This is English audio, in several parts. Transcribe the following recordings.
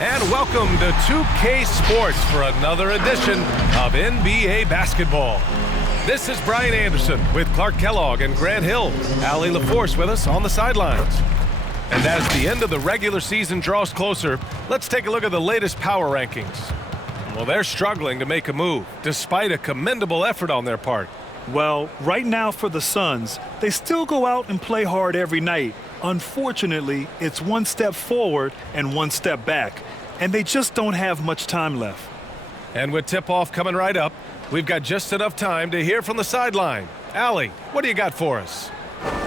And welcome to 2K Sports for another edition of NBA basketball. This is Brian Anderson with Clark Kellogg and Grant Hill. Allie LaForce with us on the sidelines. And as the end of the regular season draws closer, let's take a look at the latest power rankings. Well, they're struggling to make a move, despite a commendable effort on their part. Well, right now for the Suns, they still go out and play hard every night. Unfortunately, it's one step forward and one step back, and they just don't have much time left. And with tip-off coming right up, we've got just enough time to hear from the sideline. Allie, what do you got for us?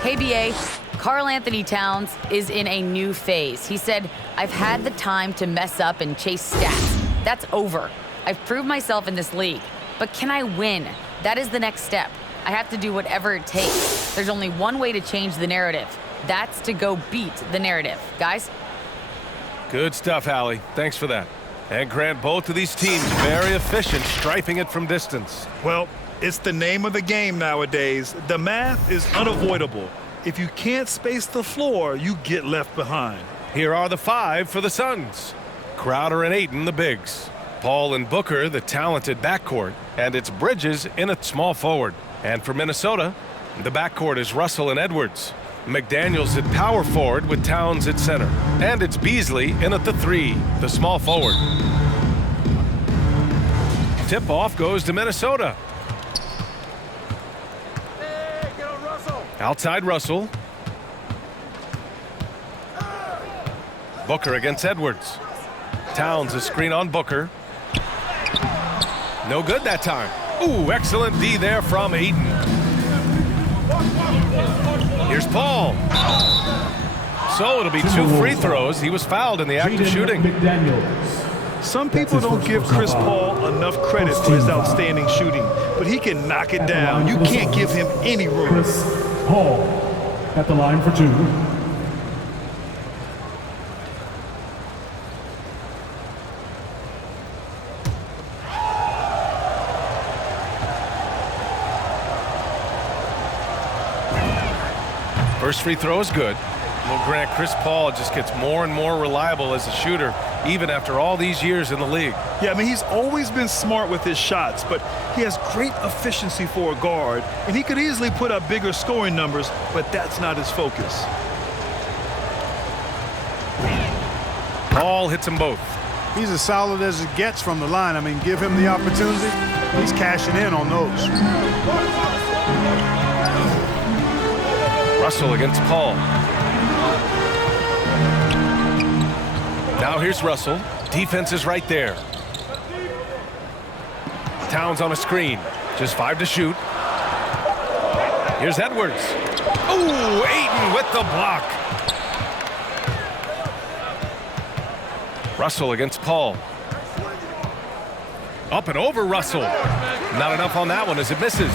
Hey, BA. Karl Anthony Towns is in a new phase. He said, "I've had the time to mess up and chase stats. That's over. I've proved myself in this league. But can I win? That is the next step. I have to do whatever it takes. There's only one way to change the narrative. That's to go beat the narrative. Guys?" Good stuff, Allie. Thanks for that. And Grant, both of these teams very efficient, striping it from distance. Well, it's the name of the game nowadays. The math is unavoidable. If you can't space the floor, you get left behind. Here are the five for the Suns. Crowder and Ayton, the bigs. Paul and Booker, the talented backcourt. And it's Bridges in at small forward. And for Minnesota, the backcourt is Russell and Edwards. McDaniels at power forward with Towns at center. And it's Beasley in at the three, the small forward. Tip-off goes to Minnesota. Outside Russell. Booker against Edwards. Towns a screen on Booker. No good that time. Ooh, excellent D there from Ayton. Here's Paul. So it'll be two free throws. He was fouled in the act of shooting. Some people don't give Chris Paul enough credit for his outstanding shooting, but he can knock it down. You can't give him any room. Chris Paul at the line for two. First free throw is good. Well, Grant, Chris Paul just gets more and more reliable as a shooter, even after all these years in the league. Yeah, I mean, he's always been smart with his shots, but he has great efficiency for a guard, and he could easily put up bigger scoring numbers, but that's not his focus. Paul hits them both. He's as solid as it gets from the line. I mean, give him the opportunity. He's cashing in on those. Russell against Paul. Now here's Russell. Defense is right there. Towns on a screen. Just 5 to shoot. Here's Edwards. Ooh, Ayton with the block. Russell against Paul. Up and over Russell. Not enough on that one as it misses.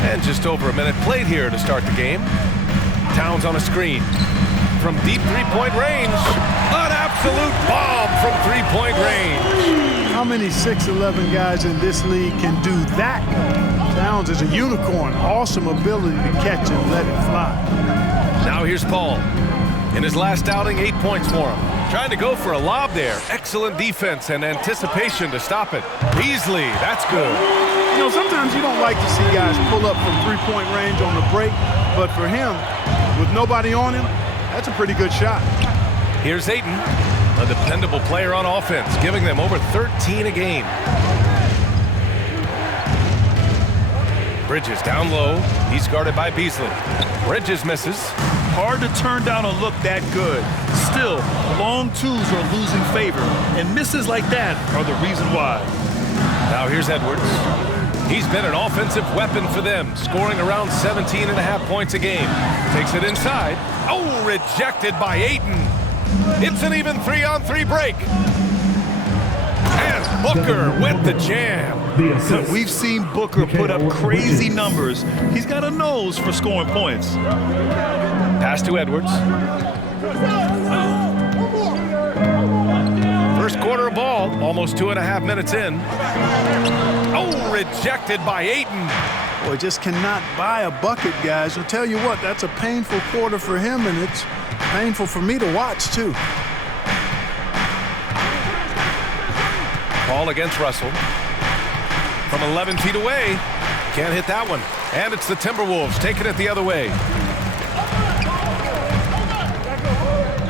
And just over a minute played here to start the game. Towns on a screen. From deep three-point range. An absolute bomb from three-point range. How many 6'11" guys in this league can do that? Towns is a unicorn. Awesome ability to catch and let it fly. Now here's Paul. In his last outing, 8 points for him. Trying to go for a lob there. Excellent defense and anticipation to stop it. Beasley, that's good. You know, sometimes you don't like to see guys pull up from three-point range on the break, but for him, with nobody on him, that's a pretty good shot. Here's Ayton, a dependable player on offense, giving them over 13 a game. Bridges down low. He's guarded by Beasley. Bridges misses. Hard to turn down a look that good. Still, long twos are losing favor, and misses like that are the reason why. Now here's Edwards. He's been an offensive weapon for them, scoring around 17.5 points a game. Takes it inside. Oh, rejected by Ayton. It's an even 3-on-3 break. And Booker with the jam. We've seen Booker put up crazy numbers. He's got a nose for scoring points. Pass to Edwards. First quarter of ball, almost 2.5 minutes in. Oh, rejected by Ayton. Boy, just cannot buy a bucket, guys. I'll tell you what, that's a painful quarter for him, and it's Painful for me to watch, too. Paul against Russell. From 11 feet away. Can't hit that one. And it's the Timberwolves taking it the other way.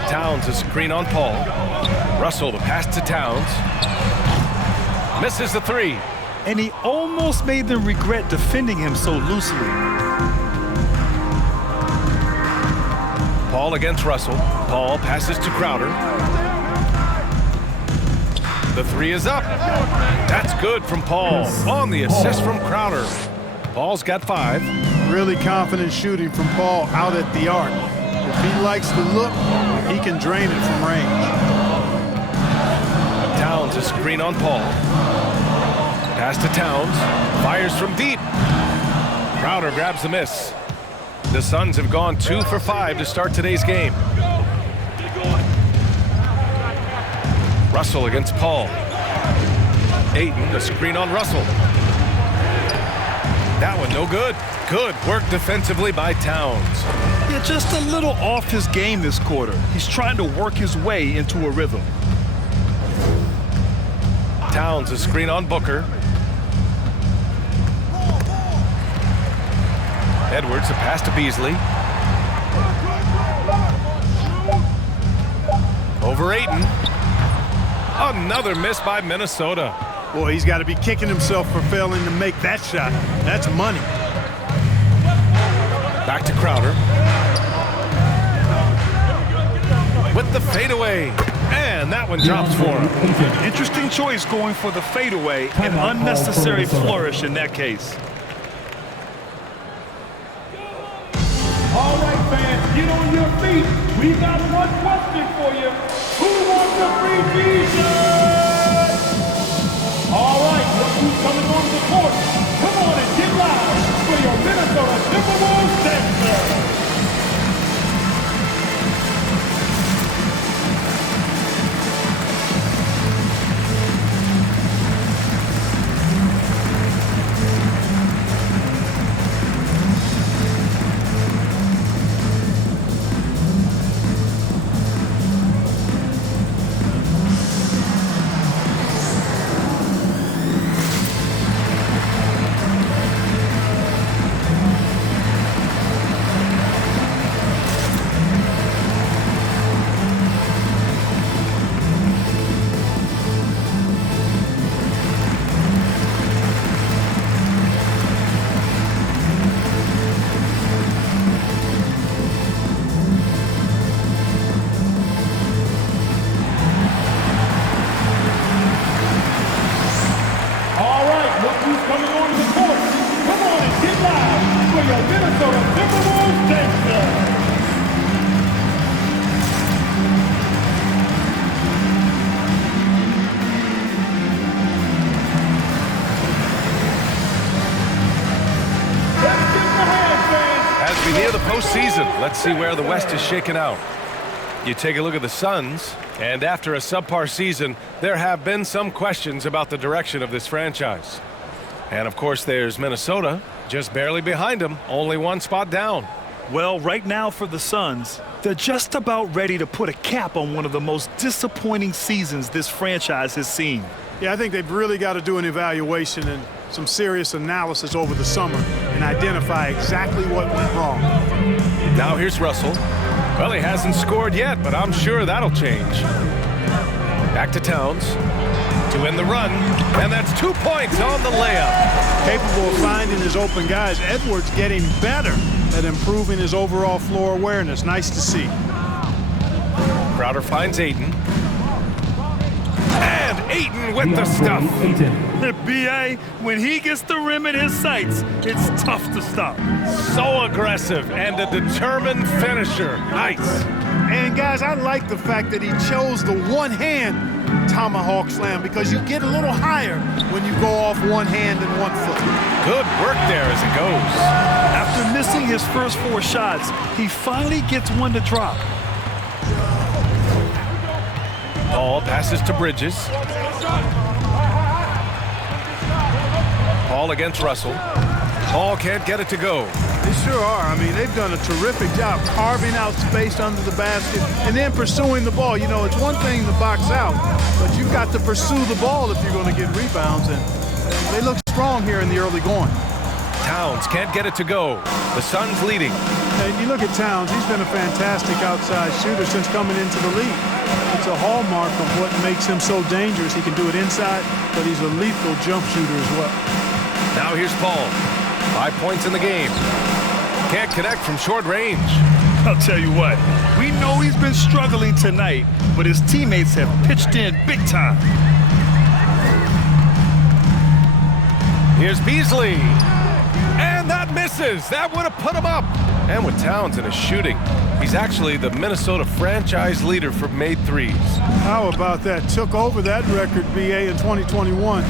Towns a screen on Paul. Russell the pass to Towns. Misses the three. And he almost made them regret defending him so loosely. Paul against Russell. Paul passes to Crowder. The three is up. That's good from Paul. On the assist from Crowder. Paul's got 5. Really confident shooting from Paul out at the arc. If he likes the look, he can drain it from range. Towns a screen on Paul. Pass to Towns. Fires from deep. Crowder grabs the miss. The Suns have gone 2 for 5 to start today's game. Russell against Paul. Ayton, a screen on Russell. That one no good. Good work defensively by Towns. Yeah, just a little off his game this quarter. He's trying to work his way into a rhythm. Towns, a screen on Booker. Edwards, a pass to Beasley. Over Ayton. Another miss by Minnesota. Boy, he's got to be kicking himself for failing to make that shot. That's money. Back to Crowder. With the fadeaway. And that one drops for him. Interesting choice going for the fadeaway. An unnecessary flourish in that case. All right, fans, get on your feet. We've got one question for you. Who wants a free t-shirt? All right, look who's coming on the court. Come on and get loud for your Minnesota Timberwolves dancer. Postseason. Let's see where the West is shaken out. You take a look at the Suns, and after a subpar season, there have been some questions about the direction of this franchise. And of course, there's Minnesota, just barely behind them, only 1 spot down. Well, right now for the Suns, they're just about ready to put a cap on one of the most disappointing seasons this franchise has seen. Yeah, I think they've really got to do an evaluation and some serious analysis over the summer and identify exactly what went wrong. Now here's Russell. Well, he hasn't scored yet, but I'm sure that'll change. Back to Towns to end the run, and that's 2 points on the layup. Capable of finding his open guys. Edwards getting better at improving his overall floor awareness. Nice to see. Crowder finds Ayton. And Ayton with the stuff. B.A., when he gets the rim in his sights, it's tough to stop. So aggressive and a determined finisher. Nice. And guys, I like the fact that he chose the one-hand tomahawk slam because you get a little higher when you go off one hand and 1 foot. Good work there as it goes. After missing his first 4 shots, he finally gets one to drop. Paul passes to Bridges. Paul against Russell. Paul can't get it to go. They sure are. I mean, they've done a terrific job carving out space under the basket and then pursuing the ball. You know, it's one thing to box out, but you've got to pursue the ball if you're going to get rebounds, and they look strong here in the early going. Towns can't get it to go. The Suns leading. And you look at Towns, he's been a fantastic outside shooter since coming into the league. It's a hallmark of what makes him so dangerous. He can do it inside, but he's a lethal jump shooter as well. Now here's Paul. 5 points in the game. Can't connect from short range. I'll tell you what, we know he's been struggling tonight, but his teammates have pitched in big time. Here's Beasley. And that misses. That would have put him up. And with Towns in his shooting, he's actually the Minnesota franchise leader for made threes. How about that? Took over that record, BA, in 2021.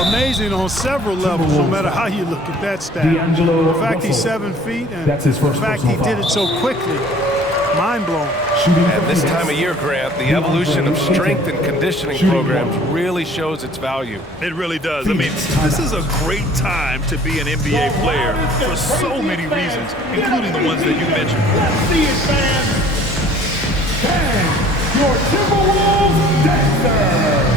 Amazing on several levels, no matter how you look at that stat. The fact he's 7 feet and the fact he did it so quickly, mind-blowing. And this time of year, Grant, the evolution of strength and conditioning programs really shows its value. It really does. I mean, this is a great time to be an NBA player for so many reasons, including the ones that you mentioned. Let's see it, fans. And your Timberwolves dancer.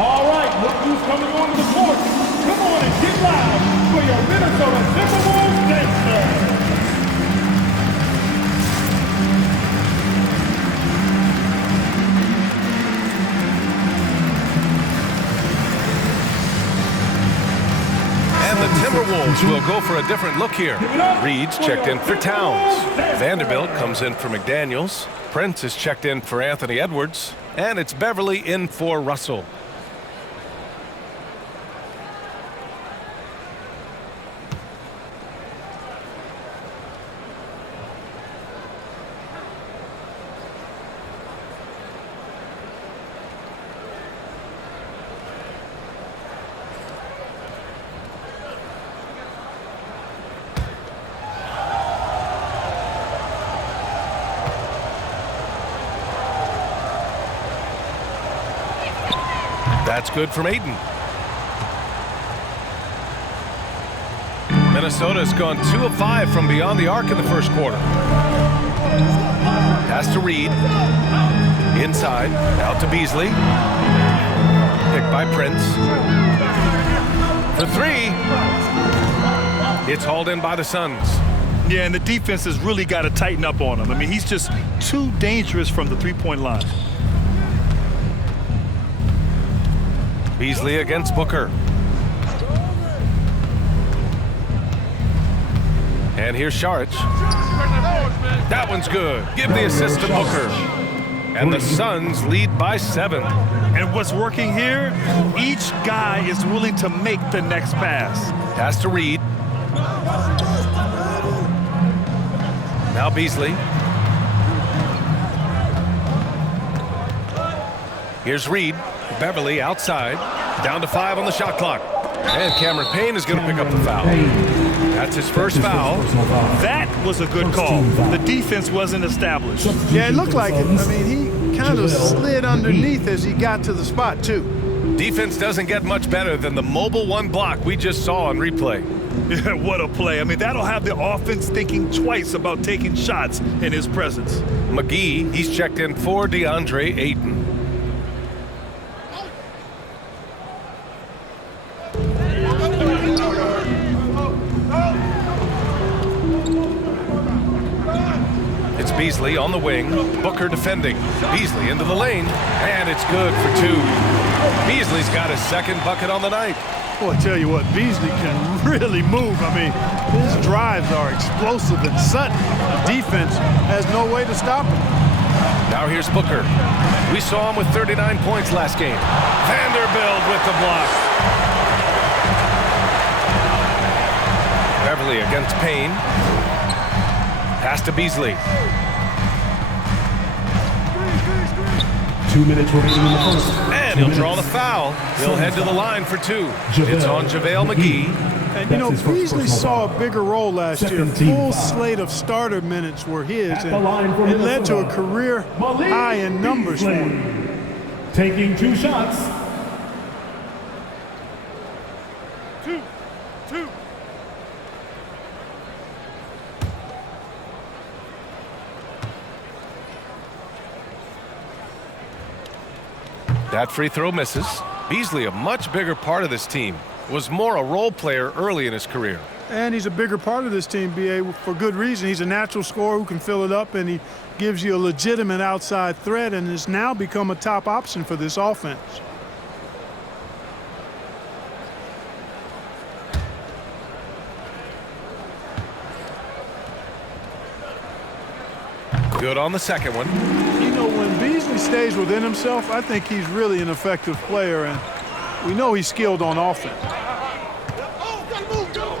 All right, look who's coming onto the court. Come on and get loud for your Minnesota Timberwolves dancer. And the Timberwolves will go for a different look here. Reed's checked in for Towns. Vanderbilt comes in for McDaniels. Prince is checked in for Anthony Edwards. And it's Beverly in for Russell. That's good from Ayton. Minnesota's gone 2 of 5 from beyond the arc in the first quarter. Pass to Reed. Inside, out to Beasley. Picked by Prince. For 3. It's hauled in by the Suns. Yeah, and the defense has really got to tighten up on him. I mean, he's just too dangerous from the three-point line. Beasley against Booker. And here's Saric. That one's good. Give the assist to Booker. And the Suns lead by 7. And what's working here, each guy is willing to make the next pass. Pass to Reed. Now Beasley. Here's Reed. Beverly outside. Down to 5 on the shot clock. And Cameron Payne is going to pick up the foul. That's his first foul. That was a good call. The defense wasn't established. Yeah, it looked like it. I mean, he kind of slid underneath as he got to the spot, too. Defense doesn't get much better than the mobile 1 block we just saw on replay. Yeah, what a play. I mean, that'll have the offense thinking twice about taking shots in his presence. McGee, he's checked in for DeAndre Ayton. Beasley on the wing. Booker defending. Beasley into the lane. And it's good for 2. Beasley's got his second bucket on the night. Well, I tell you what, Beasley can really move. I mean, his drives are explosive and sudden. The defense has no way to stop him. Now here's Booker. We saw him with 39 points last game. Vanderbilt with the block. Beverly against Payne. Pass to Beasley. 2 minutes remaining in the first. And he'll draw the foul. He'll head to the line for 2. It's on JaVale McGee. And, you know, Beasley saw a bigger role last year. Full slate of starter minutes were his, and it led to a career high in numbers for him. Taking 2 shots. 2. That free throw misses. Beasley, a much bigger part of this team, was more a role player early in his career. And he's a bigger part of this team, B.A., for good reason. He's a natural scorer who can fill it up, and he gives you a legitimate outside threat and has now become a top option for this offense. Good on the second one. You know, when Beasley stays within himself, I think he's really an effective player, and we know he's skilled on offense.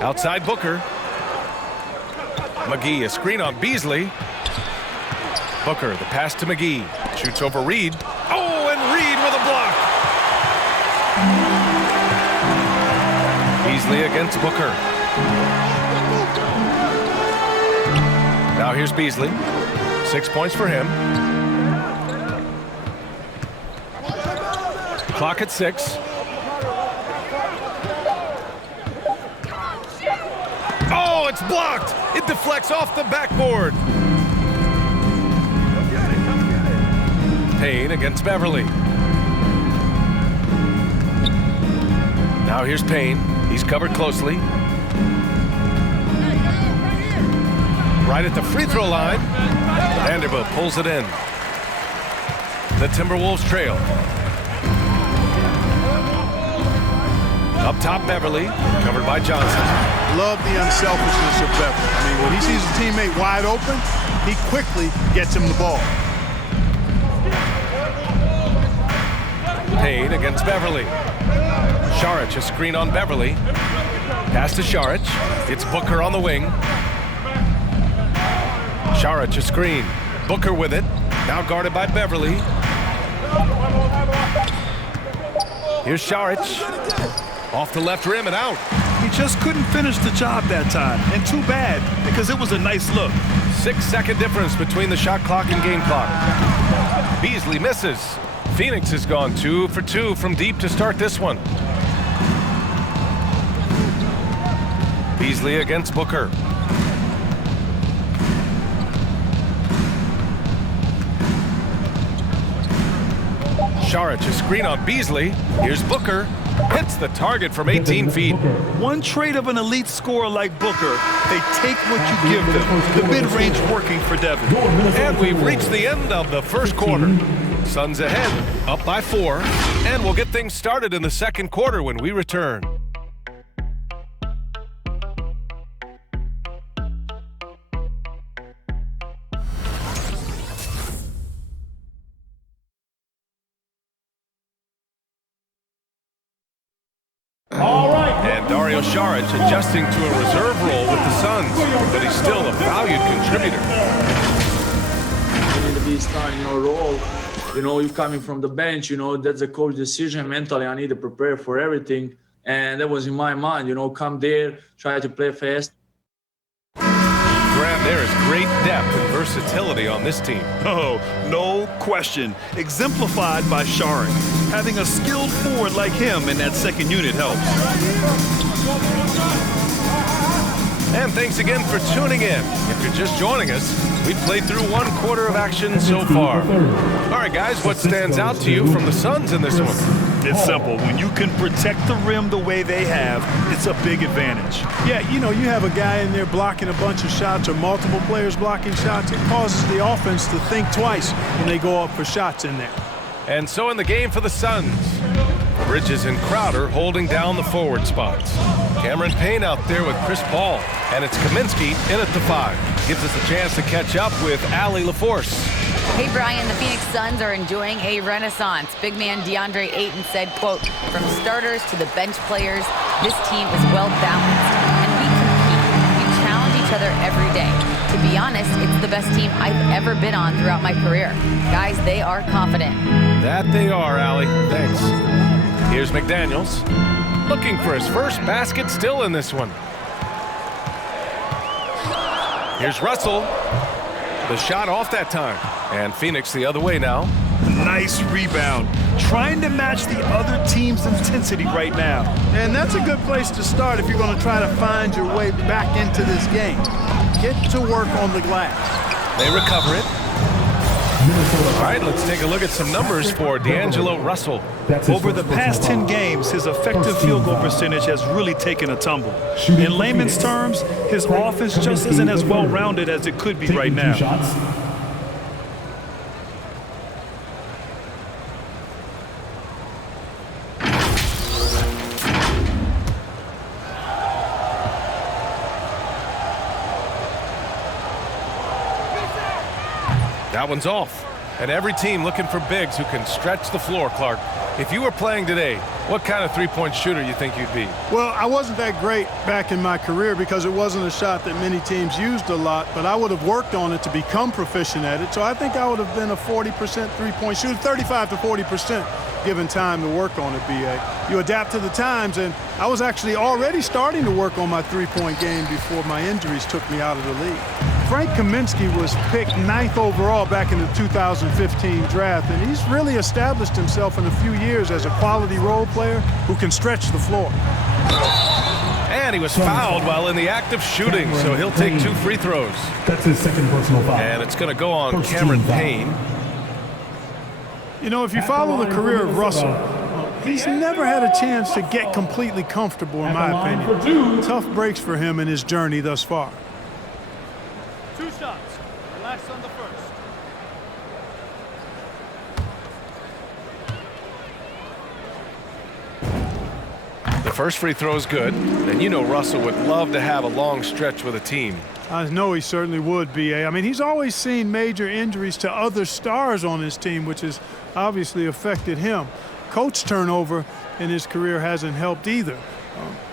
Outside Booker. McGee, a screen on Beasley. Booker, the pass to McGee. Shoots over Reed. Oh, and Reed with a block. Beasley against Booker. Now here's Beasley. 6 points for him. Clock at 6. Oh, it's blocked. It deflects off the backboard. Payne against Beverly. Now here's Payne. He's covered closely. Right at the free throw line. Vanderbilt pulls it in. The Timberwolves trail. Up top, Beverly, covered by Johnson. Love the unselfishness of Beverly. I mean, when he sees a teammate wide open, he quickly gets him the ball. Payne against Beverly. Saric, a screen on Beverly. Pass to Saric. It's Booker on the wing. Saric, a screen. Booker with it. Now guarded by Beverly. Here's Saric. Off the left rim and out. He just couldn't finish the job that time, and too bad, because it was a nice look. 6-second difference between the shot clock and game clock. Beasley misses. Phoenix has gone 2 for 2 from deep to start this one. Beasley against Booker. Saric, a screen on Beasley. Here's Booker. Hits the target from 18 feet. One trait of an elite scorer like Booker, they take what you give them. The mid-range working for Devin. And we've reached the end of the first quarter. Suns ahead, up by 4. And we'll get things started in the second quarter when we return. Saric adjusting to a reserve role with the Suns, but he's still a valued contributor. You need to be starting your role. You know, you're coming from the bench, you know, that's a coach decision. Mentally, I need to prepare for everything. And that was in my mind, you know, come there, try to play fast. Graham, there is great depth and versatility on this team. Oh, no question. Exemplified by Saric. Having a skilled forward like him in that second unit helps. And thanks again for tuning in. If you're just joining us, we've played through 1 quarter of action so far. All right, guys, what stands out to you from the Suns in this one? It's simple. When you can protect the rim the way they have, it's a big advantage. Yeah, you know, you have a guy in there blocking a bunch of shots or multiple players blocking shots. It causes the offense to think twice when they go up for shots in there. And so in the game for the Suns, Bridges and Crowder holding down the forward spots. Cameron Payne out there with Chris Paul. And it's Kaminsky in at the 5. Gives us a chance to catch up with Allie LaForce. Hey, Brian, the Phoenix Suns are enjoying a renaissance. Big man DeAndre Ayton said, quote, "From starters to the bench players, this team is well balanced. And we compete. We challenge each other every day. To be honest, it's the best team I've ever been on throughout my career. Guys, they are confident." That they are, Allie. Thanks. Here's McDaniels. Looking for his first basket still in this one. Here's Russell. The shot off that time. And Phoenix the other way now. Nice rebound. Trying to match the other team's intensity right now. And that's a good place to start if you're going to try to find your way back into this game. Get to work on the glass. They recover it. All right, let's take a look at some numbers for D'Angelo Russell. Over the past 10 games, his effective field goal percentage has really taken a tumble. In layman's terms, his offense just isn't as well-rounded as it could be right now. That one's off. And every team looking for bigs who can stretch the floor, Clark. If you were playing today, what kind of three-point shooter you think you'd be? Well, I wasn't that great back in my career because it wasn't a shot that many teams used a lot, but I would have worked on it to become proficient at it. So I think I would have been a 40% three-point shooter, 35 to 40% given time to work on it, B.A. You adapt to the times, and I was actually already starting to work on my three-point game before my injuries took me out of the league. Frank Kaminsky was picked 9th overall back in the 2015 draft, and he's really established himself in a few years as a quality role player who can stretch the floor. And he was fouled while in the act of shooting, so he'll take 2 free throws. That's his second personal foul. And it's going to go on Cameron Payne. You know, if you follow the career of Russell, he's never had a chance to get completely comfortable, in my opinion. Tough breaks for him in his journey thus far. 2 shots. Relax on the first. The first free throw is good, and you know Russell would love to have a long stretch with a team. I know he certainly would, B.A. I mean, he's always seen major injuries to other stars on his team, which has obviously affected him. Coach turnover in his career hasn't helped either.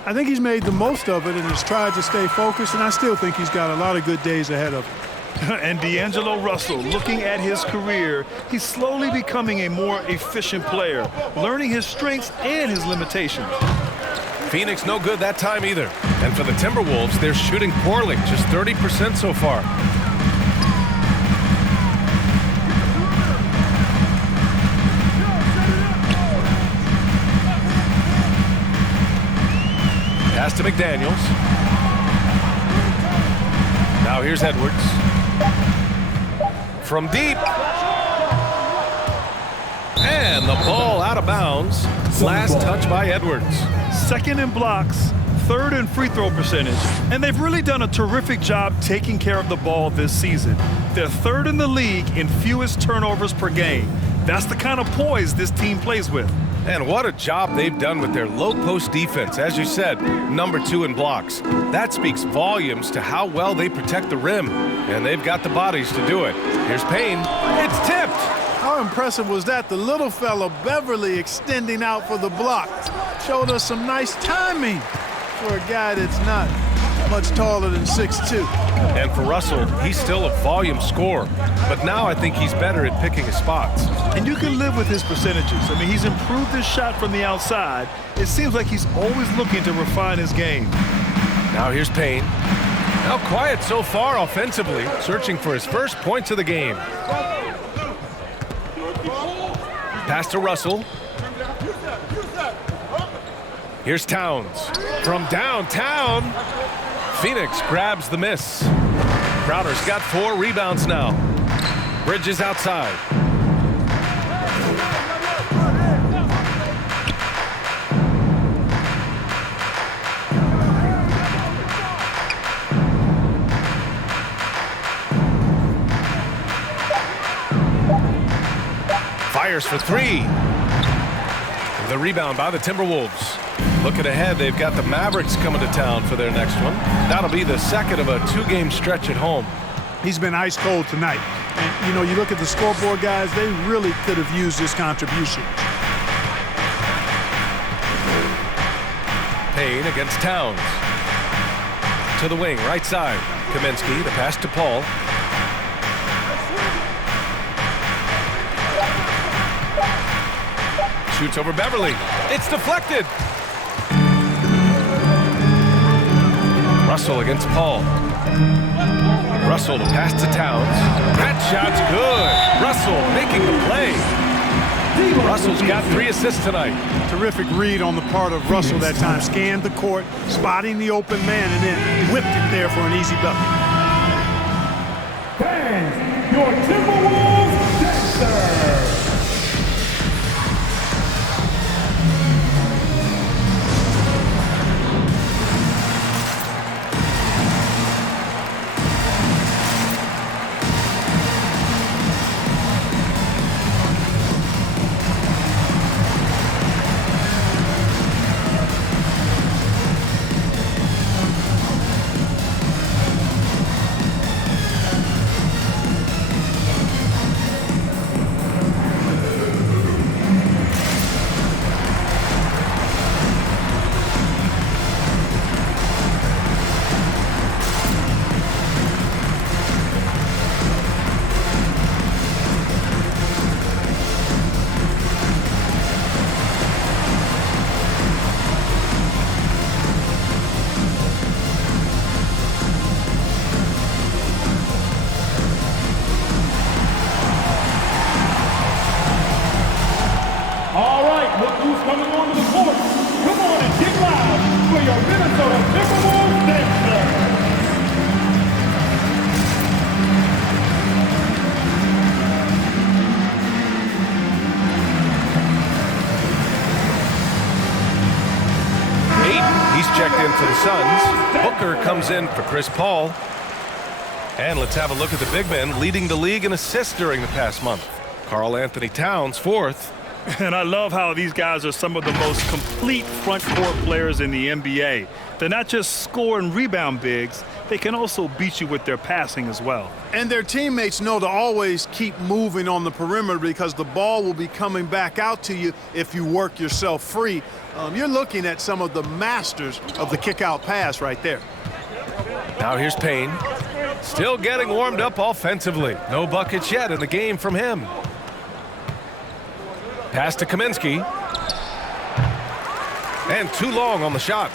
I think he's made the most of it and has tried to stay focused, and I still think he's got a lot of good days ahead of him. And D'Angelo Russell, looking at his career, he's slowly becoming a more efficient player, learning his strengths and his limitations. Phoenix no good that time either. And for the Timberwolves, they're shooting poorly, just 30% so far. Pass to McDaniels. Now here's Edwards. From deep. And the ball out of bounds. Last touch by Edwards. Second in blocks, third in free throw percentage, and they've really done a terrific job taking care of the ball this season. They're third in the league in fewest turnovers per game. That's the kind of poise this team plays with. And what a job they've done with their low post defense. As you said, number 2 in blocks. That speaks volumes to how well they protect the rim. And they've got the bodies to do it. Here's Payne. It's tipped. How impressive was that? The little fella, Beverly, extending out for the block. Showed us some nice timing for a guy that's not much taller than 6'2". And for Russell, he's still a volume scorer. But now I think he's better at picking his spots. And you can live with his percentages. I mean, he's improved his shot from the outside. It seems like he's always looking to refine his game. Now here's Payne. Now quiet so far offensively, searching for his first points of the game. Pass to Russell. Here's Towns. From downtown, Phoenix grabs the miss. Crowder's got 4 rebounds now. Bridges outside. Fires for three. The rebound by the Timberwolves. Looking ahead, they've got the Mavericks coming to town for their next one. That'll be the second of a two-game stretch at home. He's been ice cold tonight. And, you know, you look at the scoreboard, guys, they really could have used this contribution. Payne against Towns. To the wing, right side. Kaminsky, the pass to Paul. Shoots over Beverly. It's deflected. Russell against Paul. Russell to pass to Towns. That shot's good. Russell making the play. Russell's got 3 assists tonight. Terrific read on the part of Russell that time. Scanned the court, spotting the open man, and then whipped it there for an easy bucket. Fans, your Timberwolves dancer. Checked in for the Suns. Booker comes in for Chris Paul. And let's have a look at the big men leading the league in assists during the past month. Karl Anthony Towns, 4th. And I love how these guys are some of the most complete front court players in the NBA. They're not just score and rebound bigs, they can also beat you with their passing as well. And their teammates know to always keep moving on the perimeter because the ball will be coming back out to you if you work yourself free. You're looking at some of the masters of the kick-out pass right there. Now here's Payne. Still getting warmed up offensively. No buckets yet in the game from him. Pass to Kaminsky. And too long on the shot.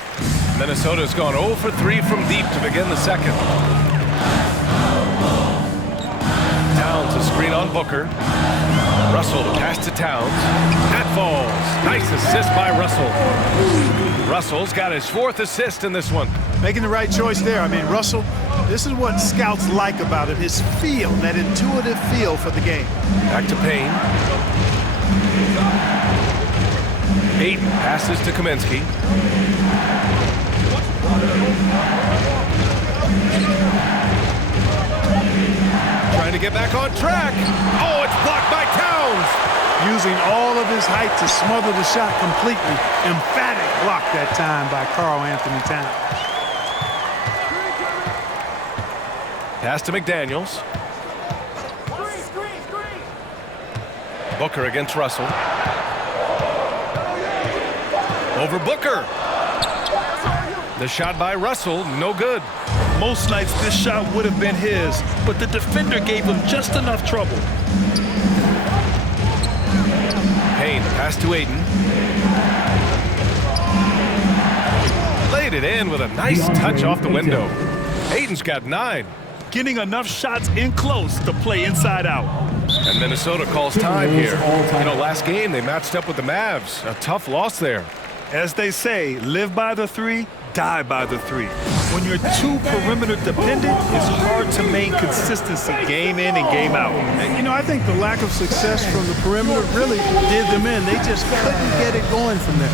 Minnesota's gone 0 for 3 from deep to begin the second. Towns a screen on Booker. Russell to pass to Towns. That falls. Nice assist by Russell. Russell's got his 4th assist in this one. Making the right choice there. I mean, Russell, this is what scouts like about him, his feel, that intuitive feel for the game. Back to Payne. Ayton passes to Kaminsky. Trying to get back on track. Oh, it's blocked by Towns. Using all of his height to smother the shot completely. Emphatic block that time by Karl Anthony Towns. Pass to McDaniels. Booker against Russell. Over Booker. The shot by Russell, no good. Most nights this shot would have been his, but the defender gave him just enough trouble. Payne, pass to Ayton. Laid it in with a nice touch off the window. Ayton's got 9. Getting enough shots in close to play inside out. And Minnesota calls time here. You know, last game they matched up with the Mavs. A tough loss there. As they say, live by the 3, die by the 3. When you're too perimeter dependent, it's hard to maintain consistency game in and game out. And, you know, I think the lack of success from the perimeter really did them in. They just couldn't get it going from there.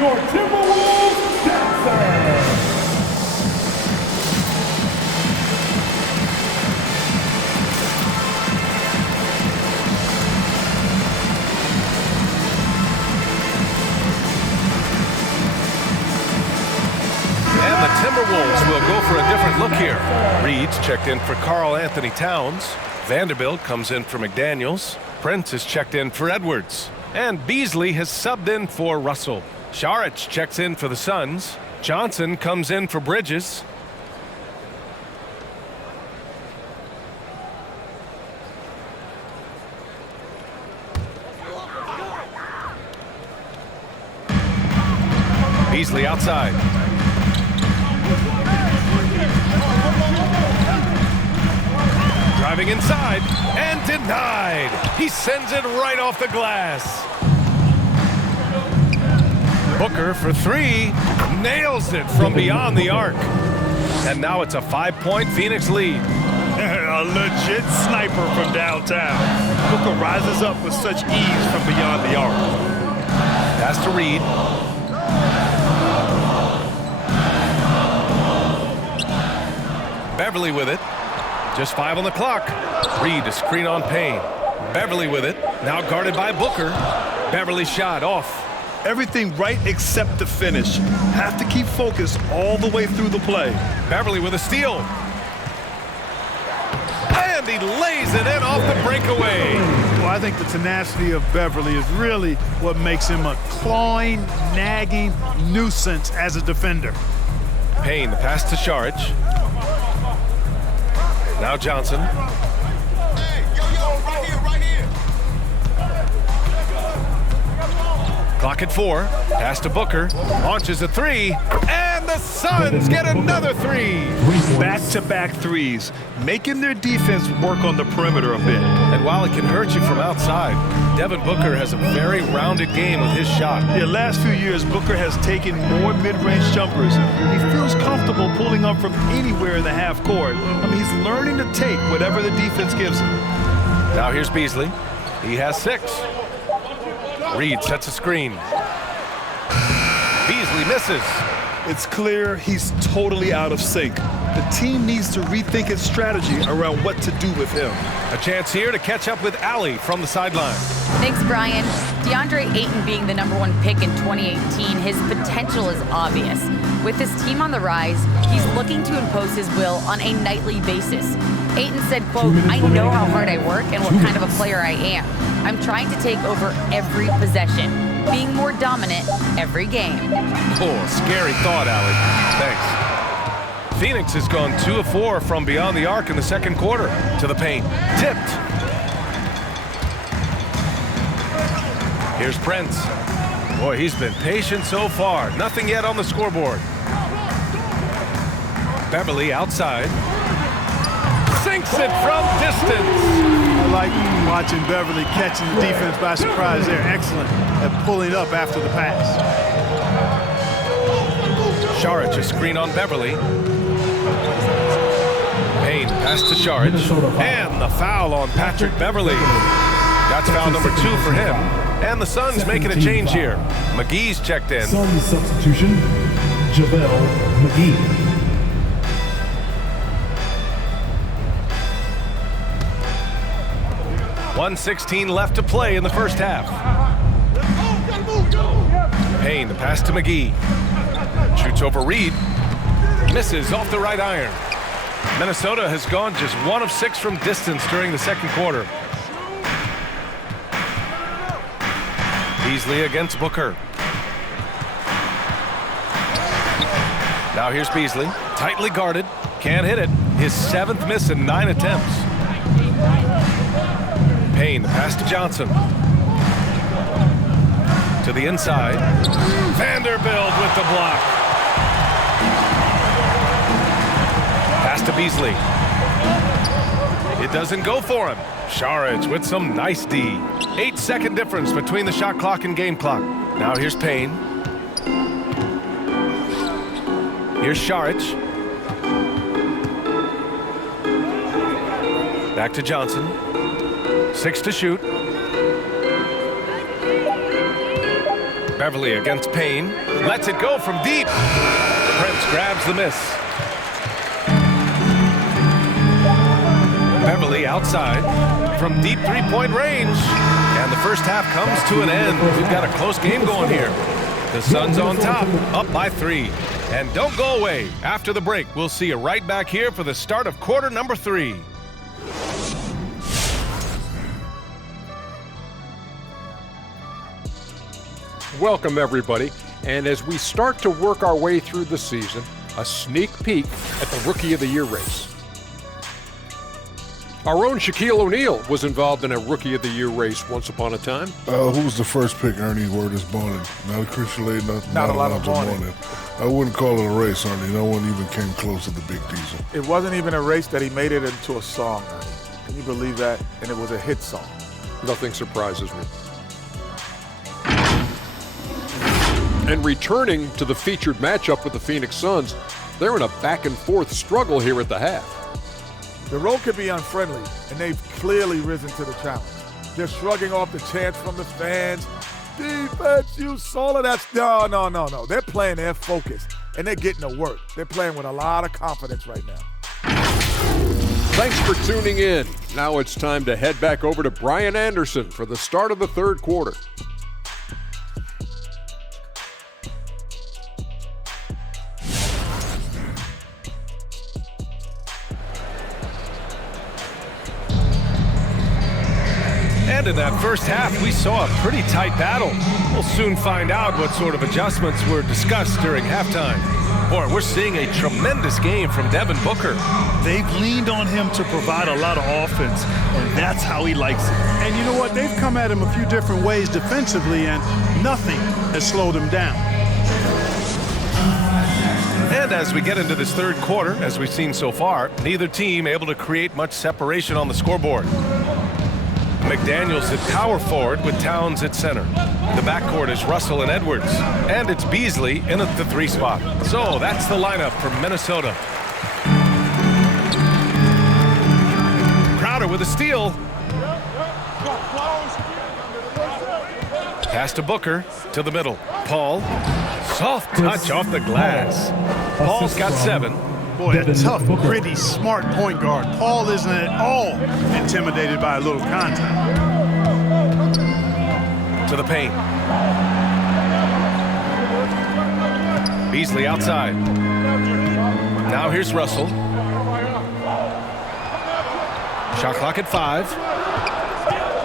your Timberwolves dancer. And the Timberwolves will go for a different look here. Reed's checked in for Karl Anthony Towns. Vanderbilt comes in for McDaniels. Prince is checked in for Edwards. And Beasley has subbed in for Russell. Saric checks in for the Suns. Johnson comes in for Bridges. Beasley outside. Driving inside and denied. He sends it right off the glass. Booker for three. Nails it from beyond the arc. And now it's a 5-point Phoenix lead. A legit sniper from downtown. Booker rises up with such ease from beyond the arc. Pass to Reed. Beverly with it. Just 5 on the clock. Reed to screen on Payne. Beverly with it. Now guarded by Booker. Beverly shot off. Everything right except the finish. Have to keep focused all the way through the play. Beverly with a steal. And he lays it in off the breakaway. Well, I think the tenacity of Beverly is really what makes him a clawing, nagging nuisance as a defender. Payne, the pass to Saric. Now Johnson. Hey, right here. Clock at 4. Pass to Booker. Launches a three. And the Suns get another three. Back-to-back threes, making their defense work on the perimeter a bit. And while it can hurt you from outside, Devin Booker has a very rounded game with his shot. The last few years, Booker has taken more mid-range jumpers. He feels comfortable pulling up from anywhere in the half court. I mean, he's learning to take whatever the defense gives him. Now here's Beasley. He has 6. Reed sets a screen. Beasley misses. It's clear he's totally out of sync. The team needs to rethink its strategy around what to do with him. A chance here to catch up with Allie from the sideline. Thanks, Brian. DeAndre Ayton being the #1 pick in 2018, his potential is obvious. With his team on the rise, he's looking to impose his will on a nightly basis. Ayton said, quote, "I know how hard I work and what kind of a player I am. I'm trying to take over every possession, being more dominant every game." Oh, scary thought, Allie. Thanks. Phoenix has gone 2 of 4 from beyond the arc in the second quarter. To the paint. Tipped. Here's Prince. Boy, he's been patient so far. Nothing yet on the scoreboard. Beverly outside. Sinks it from distance. I like watching Beverly catching the defense by surprise there. Excellent at pulling up after the pass. Saric a screen on Beverly. Payne pass to Saric. And the foul on Patrick Beverly. That's foul number 2 for him. And the Suns making a change here. McGee's checked in. Suns substitution, JaVale McGee. .116 left to play in the first half. Payne, the pass to McGee. Shoots over Reed. Misses off the right iron. Minnesota has gone just 1 of 6 from distance during the second quarter. Beasley against Booker. Now here's Beasley. Tightly guarded. Can't hit it. His 7th miss in 9 attempts. Payne, pass to Johnson. To the inside. Vanderbilt with the block. Pass to Beasley. It doesn't go for him. Saric with some nice D. 8-second difference between the shot clock and game clock. Now here's Payne. Here's Saric. Back to Johnson. 6 to shoot. Beverly against Payne. Lets it go from deep. Prince grabs the miss. Beverly outside from deep three-point range. And the first half comes to an end. We've got a close game going here. The Suns on top, up by 3. And don't go away. After the break, we'll see you right back here for the start of quarter number 3. Welcome, everybody. And as we start to work our way through the season, a sneak peek at the Rookie of the Year race. Our own Shaquille O'Neal was involved in a Rookie of the Year race once upon a time. Who was the first pick, Ernie? Word is born. Not a Christian Lade, not a lot of morning. I wouldn't call it a race, Ernie. No one even came close to the Big Diesel. It wasn't even a race that he made it into a song, Ernie. Can you believe that? And it was a hit song. Nothing surprises me. And returning to the featured matchup with the Phoenix Suns, they're in a back-and-forth struggle here at the half. The road could be unfriendly, and they've clearly risen to the challenge. They're shrugging off the chants from the fans. Defense, you solid. That's no. They're playing their focus, and they're getting to work. They're playing with a lot of confidence right now. Thanks for tuning in. Now it's time to head back over to Brian Anderson for the start of the third quarter. And in that first half, we saw a pretty tight battle. We'll soon find out what sort of adjustments were discussed during halftime. Boy, we're seeing a tremendous game from Devin Booker. They've leaned on him to provide a lot of offense, and that's how he likes it. And you know what? They've come at him a few different ways defensively, and nothing has slowed him down. And as we get into this third quarter, as we've seen so far, neither team able to create much separation on the scoreboard. McDaniels at power forward with Towns at center. The backcourt is Russell and Edwards. And it's Beasley in at the 3 spot. So that's the lineup for Minnesota. Crowder with a steal. Pass to Booker, to the middle. Paul, soft touch off the glass. Paul's got 7. Boy, a tough, gritty, smart point guard. Paul isn't at all intimidated by a little contact. To the paint. Beasley outside. Now here's Russell. Shot clock at 5.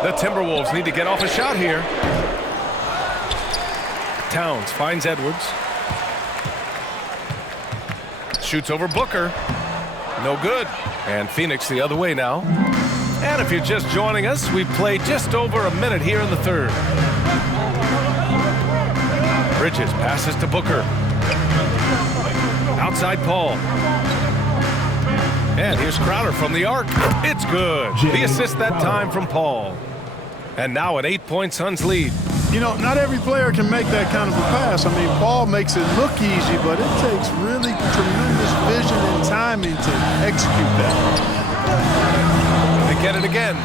The Timberwolves need to get off a shot here. Towns finds Edwards. Shoots over Booker. No good. And Phoenix the other way now. And if you're just joining us, we've played just over a minute here in the third. Bridges passes to Booker. Outside Paul. And here's Crowder from the arc. It's good. The assist that time from Paul. And now an 8-point Suns lead. You know, not every player can make that kind of a pass. I mean, Paul makes it look easy, but it takes really tremendous vision and timing to execute that. They get it again.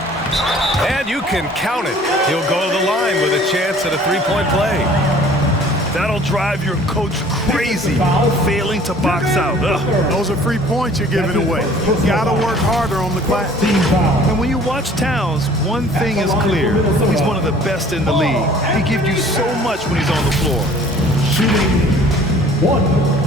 And you can count it. He'll go to the line with a chance at a 3-point play. That'll drive your coach crazy, failing to box out. Those are free points you're giving away. You gotta work harder on the glass. And when you watch Towns, one thing is clear. He's one of the best in the league. He gives you so much when he's on the floor. Shooting 1.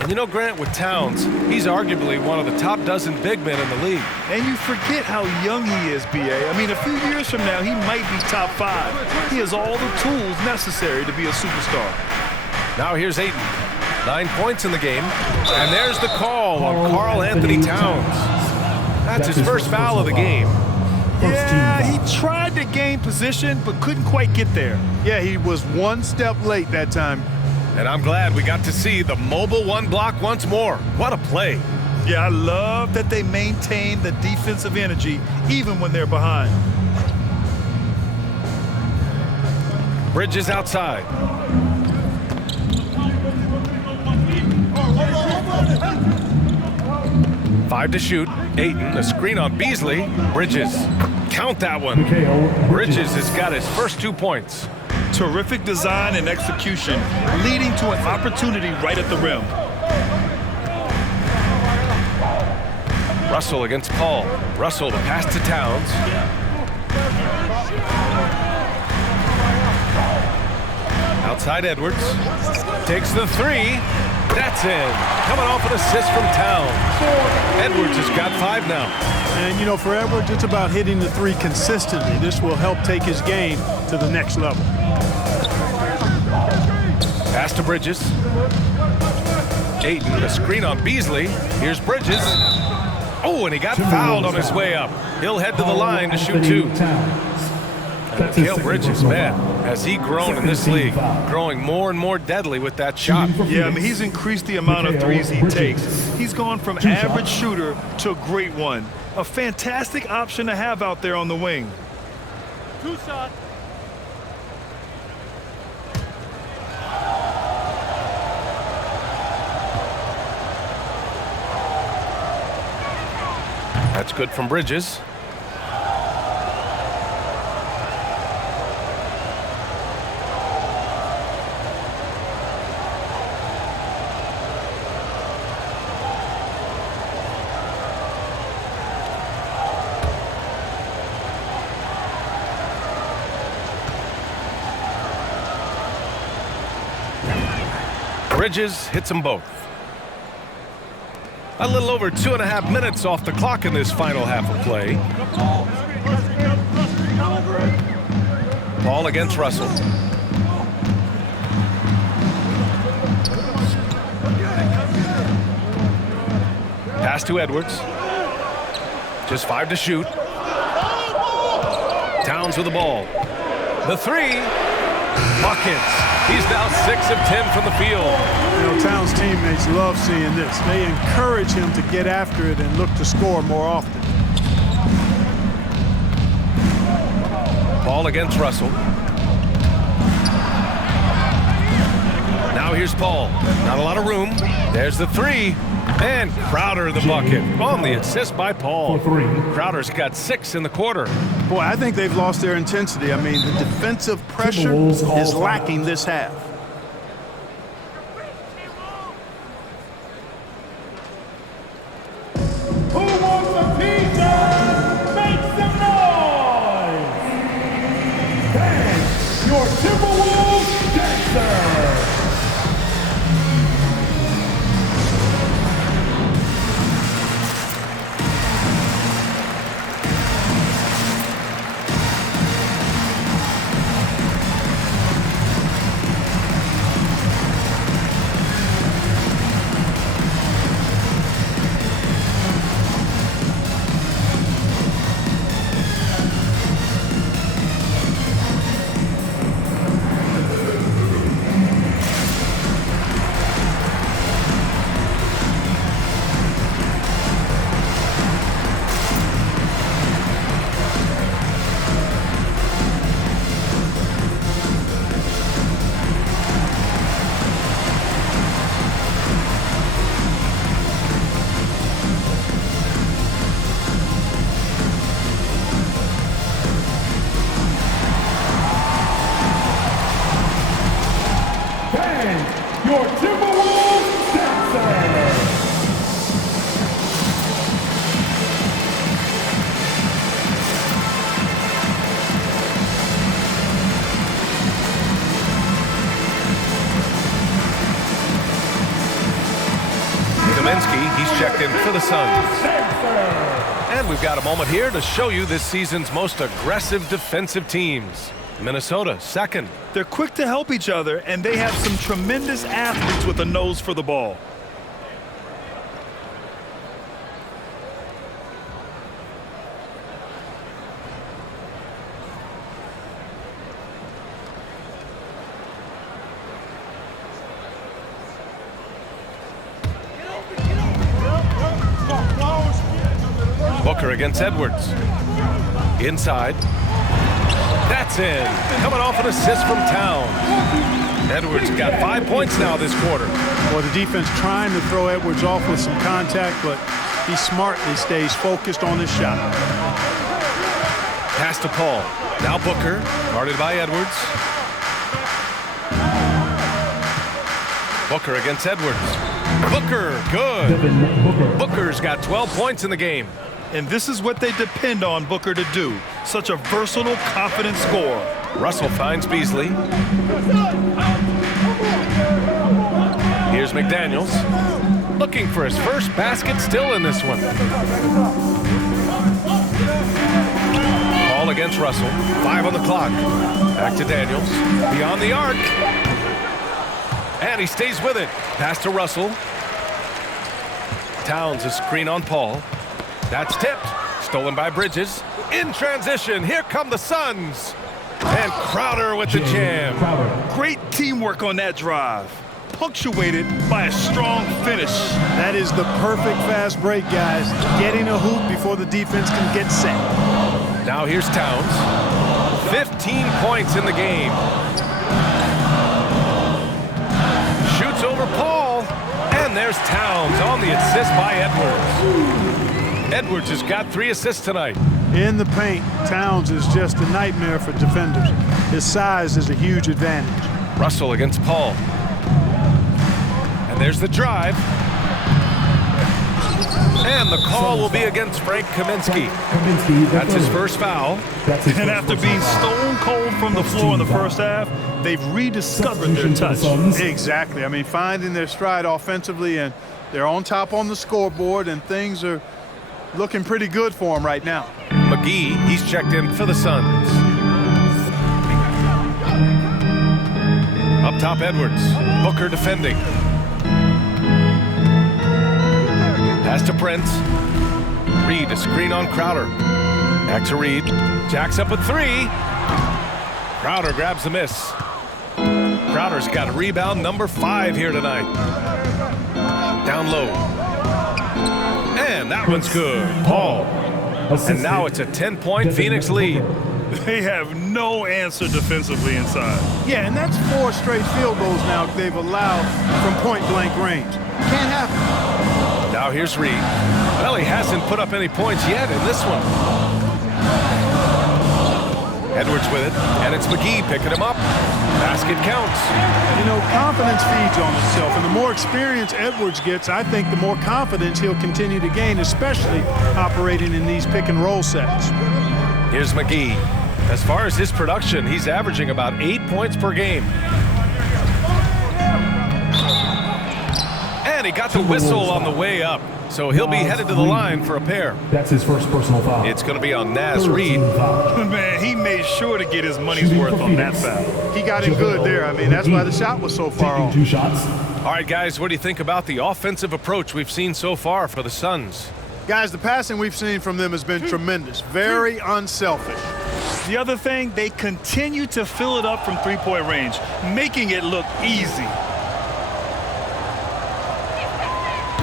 And you know, Grant, with Towns, he's arguably one of the top dozen big men in the league. And you forget how young he is, B.A. I mean, a few years from now, he might be top 5. He has all the tools necessary to be a superstar. Now here's Ayton. 9 points in the game. And there's the call on Karl Anthony Towns. That's his first foul of the game. Yeah, he tried to gain position, but couldn't quite get there. Yeah, he was one step late that time. And I'm glad we got to see the mobile one block once more. What a play. Yeah, I love that they maintain the defensive energy even when they're behind. Bridges outside. Five to shoot. Ayton, a screen on Beasley. Bridges. Count that one. Bridges has got his first 2 points. Terrific design and execution, leading to an opportunity right at the rim. Russell against Paul. Russell to pass to Towns. Outside Edwards. Takes the three. That's in. Coming off an assist from Towns. Edwards has got 5 now. And, you know, for Edwards, it's about hitting the three consistently. This will help take his game to the next level. Pass to Bridges. Ayton, a screen on Beasley. Here's Bridges. Oh, and he got fouled on his way up. He'll head to the line to shoot 2. Mikal Bridges, man, has he grown in this league, growing more and more deadly with that shot. Yeah, I mean, he's increased the amount of threes he takes. He's gone from average shooter to a great one. A fantastic option to have out there on the wing. 2 shots. That's good from Bridges. Bridges hits them both. A little over 2.5 minutes off the clock in this final half of play. Paul against Russell. Pass to Edwards. Just 5 to shoot. Towns with the ball. The three. Buckets. He's now 6 of 10 from the field. You know, Towns' teammates love seeing this. They encourage him to get after it and look to score more often. Paul against Russell. Now here's Paul. Not a lot of room. There's the three. And Crowder the bucket on the assist by Paul. Crowder's got 6 in the quarter. Boy, I think they've lost their intensity. I mean, the defensive pressure is lacking this half. Who wants a pizza? Make some noise! And your Timberwolves dancer! Your Timberwolves dancer! Kaminsky, he's checked in for the Suns. And we've got a moment here to show you this season's most aggressive defensive teams. Minnesota, second. They're quick to help each other, and they have some tremendous athletes with a nose for the ball. Booker against Edwards. Inside. That's in. Coming off an assist from Towns. Edwards got 5 points now this quarter. Well, the defense trying to throw Edwards off with some contact, but he smartly stays focused on his shot. Pass to Paul. Now Booker, guarded by Edwards. Booker against Edwards. Booker, good. Booker's got 12 points in the game. And this is what they depend on Booker to do. Such a versatile, confident scorer. Russell finds Beasley. Here's McDaniels. Looking for his first basket still in this one. Ball against Russell. 5 on the clock. Back to Daniels. Beyond the arc. And he stays with it. Pass to Russell. Towns a screen on Paul. That's tipped. Stolen by Bridges. In transition, here come the Suns. And Crowder with the jam. Great teamwork on that drive. Punctuated by a strong finish. That is the perfect fast break, guys. Getting a hoop before the defense can get set. Now here's Towns. 15 points in the game. Shoots over Paul. And there's Towns on the assist by Edwards. Edwards has got 3 assists tonight. In the paint, Towns is just a nightmare for defenders. His size is a huge advantage. Russell against Paul. And there's the drive. And the call will be against Frank Kaminsky. That's his first foul. And after being stone cold from the floor in the first half, they've rediscovered their touch. Exactly. I mean, finding their stride offensively, and they're on top on the scoreboard, and things are looking pretty good for them right now. McGee, he's checked in for the Suns. Up top, Edwards. Booker defending. Pass to Prince. Reed, a screen on Crowder. Back to Reed. Jacks up with 3. Crowder grabs the miss. Crowder's got a rebound number 5 here tonight. Down low. And that one's good. Paul. And now it's a 10-point Phoenix lead. They have no answer defensively inside. Yeah, and that's 4 straight field goals now they've allowed from point-blank range. Can't happen. Now here's Reed. Well, he hasn't put up any points yet in this one. Edwards with it, and it's McGee picking him up. Basket counts. You know, confidence feeds on itself, and the more experience Edwards gets, I think the more confidence he'll continue to gain, especially operating in these pick-and-roll sets. Here's McGee. As far as his production, he's averaging about 8 points per game. And he got the whistle on the way up, so he'll be headed to the line for a pair. That's his first personal foul. It's going to be on Naz Reed. Man, he made sure to get his money's worth on that foul. He got it good there. I mean, that's why the shot was so far off. 2 shots. All right, guys, what do you think about the offensive approach we've seen so far for the Suns? Guys, the passing we've seen from them has been tremendous. Very unselfish. The other thing, they continue to fill it up from three-point range, making it look easy.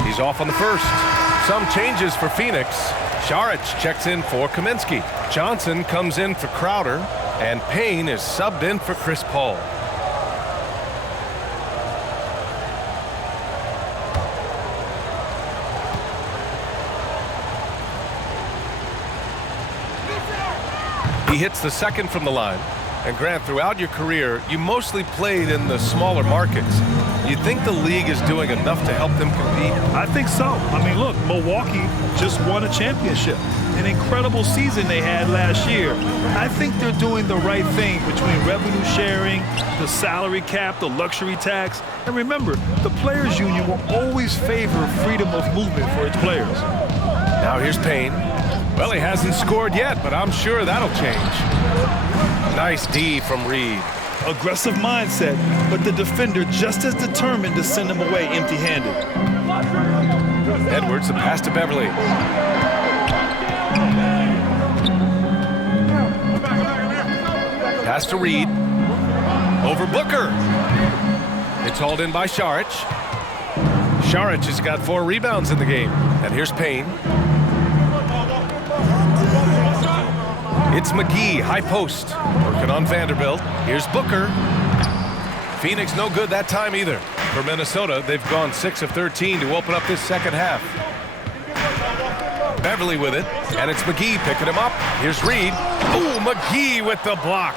He's off on the first. Some changes for Phoenix. Šarić checks in for Kaminsky. Johnson comes in for Crowder. And Payne is subbed in for Chris Paul. He hits the second from the line. And Grant, throughout your career, you mostly played in the smaller markets. You think the league is doing enough to help them compete? I think so. I mean, look, Milwaukee just won a championship. An incredible season they had last year. I think they're doing the right thing between revenue sharing, the salary cap, the luxury tax. And remember, the players' union will always favor freedom of movement for its players. Now here's Payne. Well, he hasn't scored yet, but I'm sure that'll change. Nice D from Reed. Aggressive mindset, but the defender just as determined to send him away empty-handed. Edwards, the pass to Beverly. Pass to Reed. Over Booker. It's hauled in by Šarić. Šarić has got 4 rebounds in the game. And here's Payne. It's McGee, high post. Working on Vanderbilt. Here's Booker. Phoenix no good that time either. For Minnesota, they've gone 6 of 13 to open up this second half. Beverly with it, and it's McGee picking him up. Here's Reed. Ooh, McGee with the block.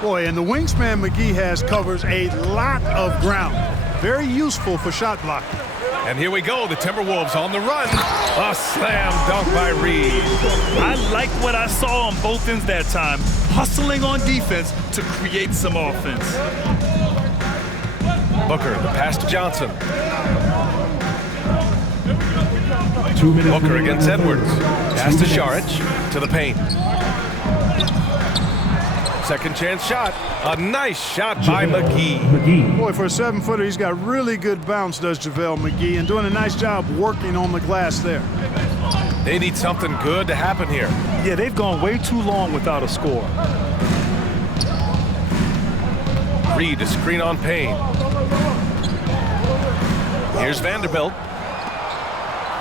Boy, and the wingspan McGee has covers a lot of ground. Very useful for shot blocking. And here we go, the Timberwolves on the run. A slam dunk by Reed. I like what I saw on both ends that time, hustling on defense to create some offense. Booker, the pass to Johnson. 2 minutes. Booker against Edwards. Pass to Šarić, to the paint. Second chance shot. A nice shot by McGee. Boy, for a 7-footer, he's got really good bounce, does JaVale McGee, and doing a nice job working on the glass there. They need something good to happen here. Yeah, they've gone way too long without a score. Reed to screen on Payne. Here's Vanderbilt.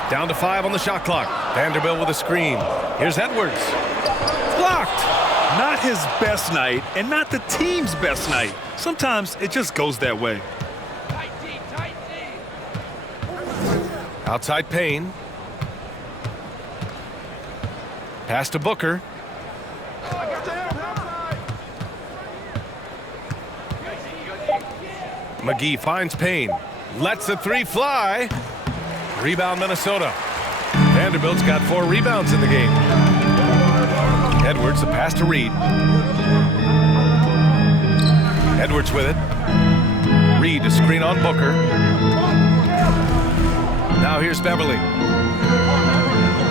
Down to 5 on the shot clock. Vanderbilt with a screen. Here's Edwards. Blocked. Not his best night, and not the team's best night. Sometimes it just goes that way. Outside Payne. Pass to Booker. McGee finds Payne. Lets the 3 fly. Rebound Minnesota. Vanderbilt's got 4 rebounds in the game. Edwards, the pass to Reed. Edwards with it. Reed to screen on Booker. Now here's Beverly.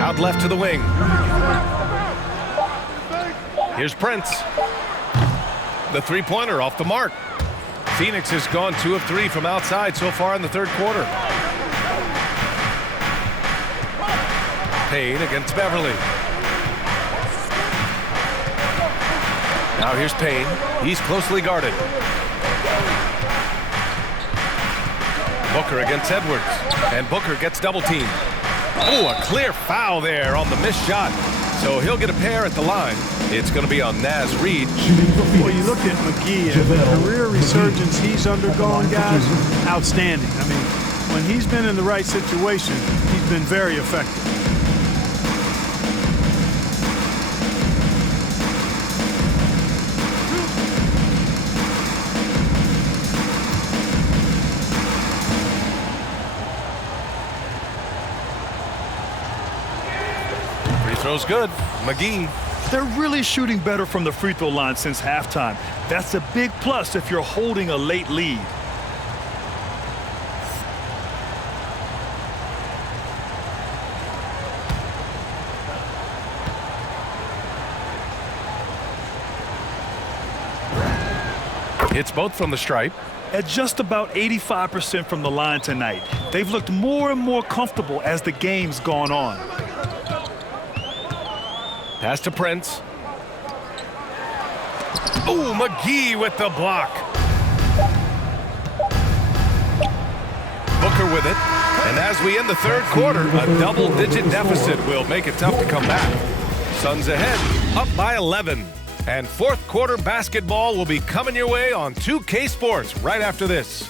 Out left to the wing. Here's Prince. The 3-pointer off the mark. Phoenix has gone 2 of 3 from outside so far in the third quarter. Payne against Beverly. Now here's Payne. He's closely guarded. Booker against Edwards. And Booker gets double teamed. Oh, a clear foul there on the missed shot. So he'll get a pair at the line. It's going to be on Naz Reid. Well, you look at McGee and the career resurgence he's undergone, guys, outstanding. I mean, when he's been in the right situation, he's been very effective. Throw's good. McGee. They're really shooting better from the free throw line since halftime. That's a big plus if you're holding a late lead. It's both from the stripe. At just about 85% from the line tonight. They've looked more and more comfortable as the game's gone on. Pass to Prince. Ooh, McGee with the block. Booker with it. And as we end the third quarter, a double-digit deficit will make it tough to come back. Suns ahead, up by 11. And fourth quarter basketball will be coming your way on 2K Sports right after this.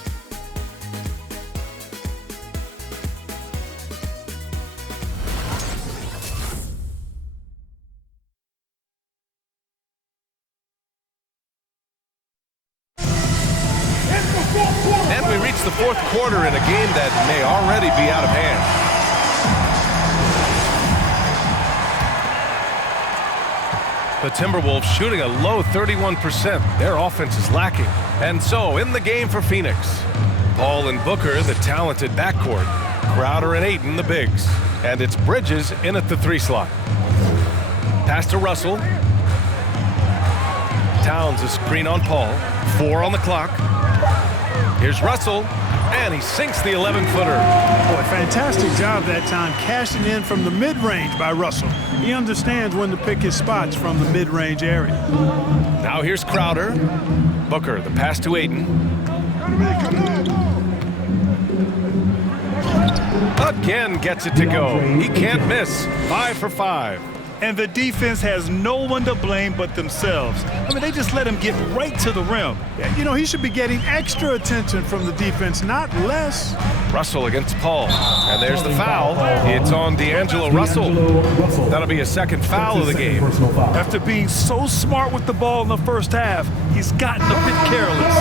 And we reach the fourth quarter in a game that may already be out of hand. The Timberwolves shooting a low 31%. Their offense is lacking. And so in the game for Phoenix, Paul and Booker, the talented backcourt. Crowder and Ayton, the bigs. And it's Bridges in at the 3 slot. Pass to Russell. Towns a screen on Paul. 4 on the clock. Here's Russell, and he sinks the 11-footer. Boy, fantastic job that time, cashing in from the mid-range by Russell. He understands when to pick his spots from the mid-range area. Now here's Crowder. Booker, the pass to Ayton. Again gets it to go. He can't miss. 5 for 5. And the defense has no one to blame but themselves. I mean, they just let him get right to the rim. Yeah, you know, he should be getting extra attention from the defense, not less. Russell against Paul. And there's the foul. It's on D'Angelo Russell. That'll be his second foul of the game. After being so smart with the ball in the first half, he's gotten a bit careless.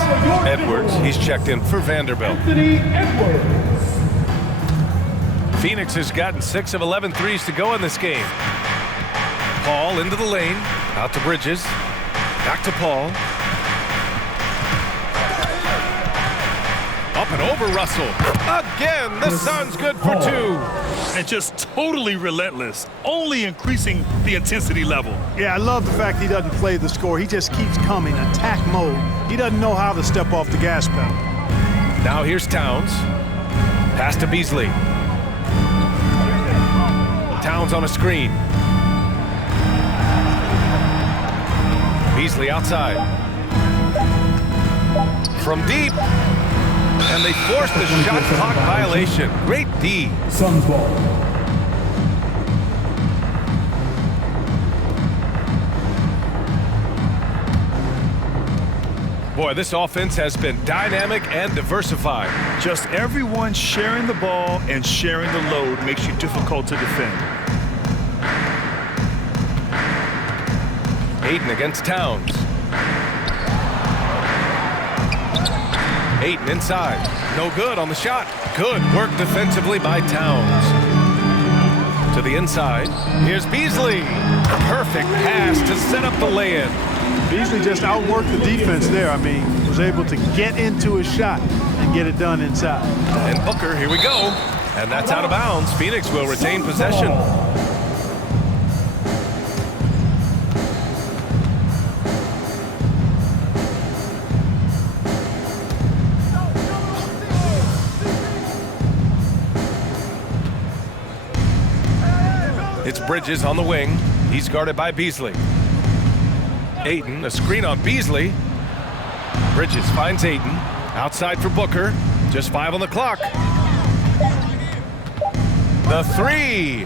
Edwards, he's checked in for Vanderbilt. Anthony Edwards. Phoenix has gotten 6 of 11 threes to go in this game. Paul into the lane, out to Bridges, back to Paul. Up and over Russell. Again, the Suns good for 2. And just totally relentless, only increasing the intensity level. Yeah, I love the fact he doesn't play the score. He just keeps coming, attack mode. He doesn't know how to step off the gas pedal. Now here's Towns. Pass to Beasley. Towns on a screen. Beasley outside. From deep. And they forced the shot clock violation. Great D. Suns ball. Boy, this offense has been dynamic and diversified. Just everyone sharing the ball and sharing the load makes you difficult to defend. Ayton against Towns. Ayton inside. No good on the shot. Good work defensively by Towns. To the inside. Here's Beasley. Perfect pass to set up the lay-in. Beasley just outworked the defense there. I mean, was able to get into his shot and get it done inside. And Booker, here we go. And that's out of bounds. Phoenix will retain possession. It's Bridges on the wing. He's guarded by Beasley. Ayton, a screen on Beasley. Bridges finds Ayton. Outside for Booker. Just 5 on the clock. The 3.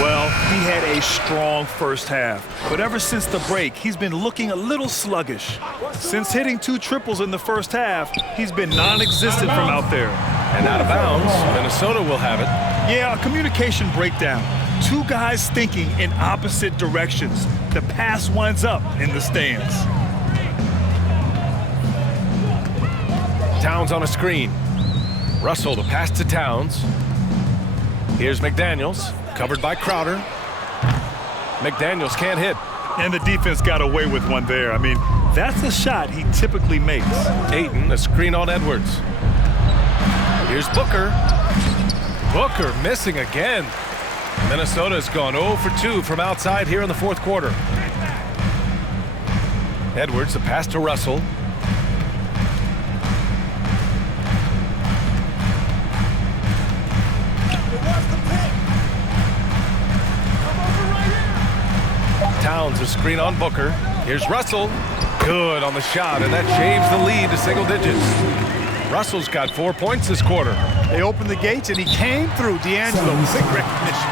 Well, he had a strong first half, but ever since the break, he's been looking a little sluggish. Since hitting 2 triples in the first half, he's been non-existent from out there. And out of bounds, Minnesota will have it. Yeah, a communication breakdown. 2 guys thinking in opposite directions. The pass winds up in the stands. Towns on a screen. Russell, the pass to Towns. Here's McDaniels, covered by Crowder. McDaniels can't hit. And the defense got away with one there. I mean, that's a shot he typically makes. Ayton, a screen on Edwards. Here's Booker. Booker missing again. Minnesota's gone 0 for 2 from outside here in the fourth quarter. Edwards, the pass to Russell. Towns, a screen on Booker. Here's Russell. Good on the shot, and that shaves the lead to single digits. Russell's got 4 points this quarter. They opened the gates, and he came through. D'Angelo, big recognition.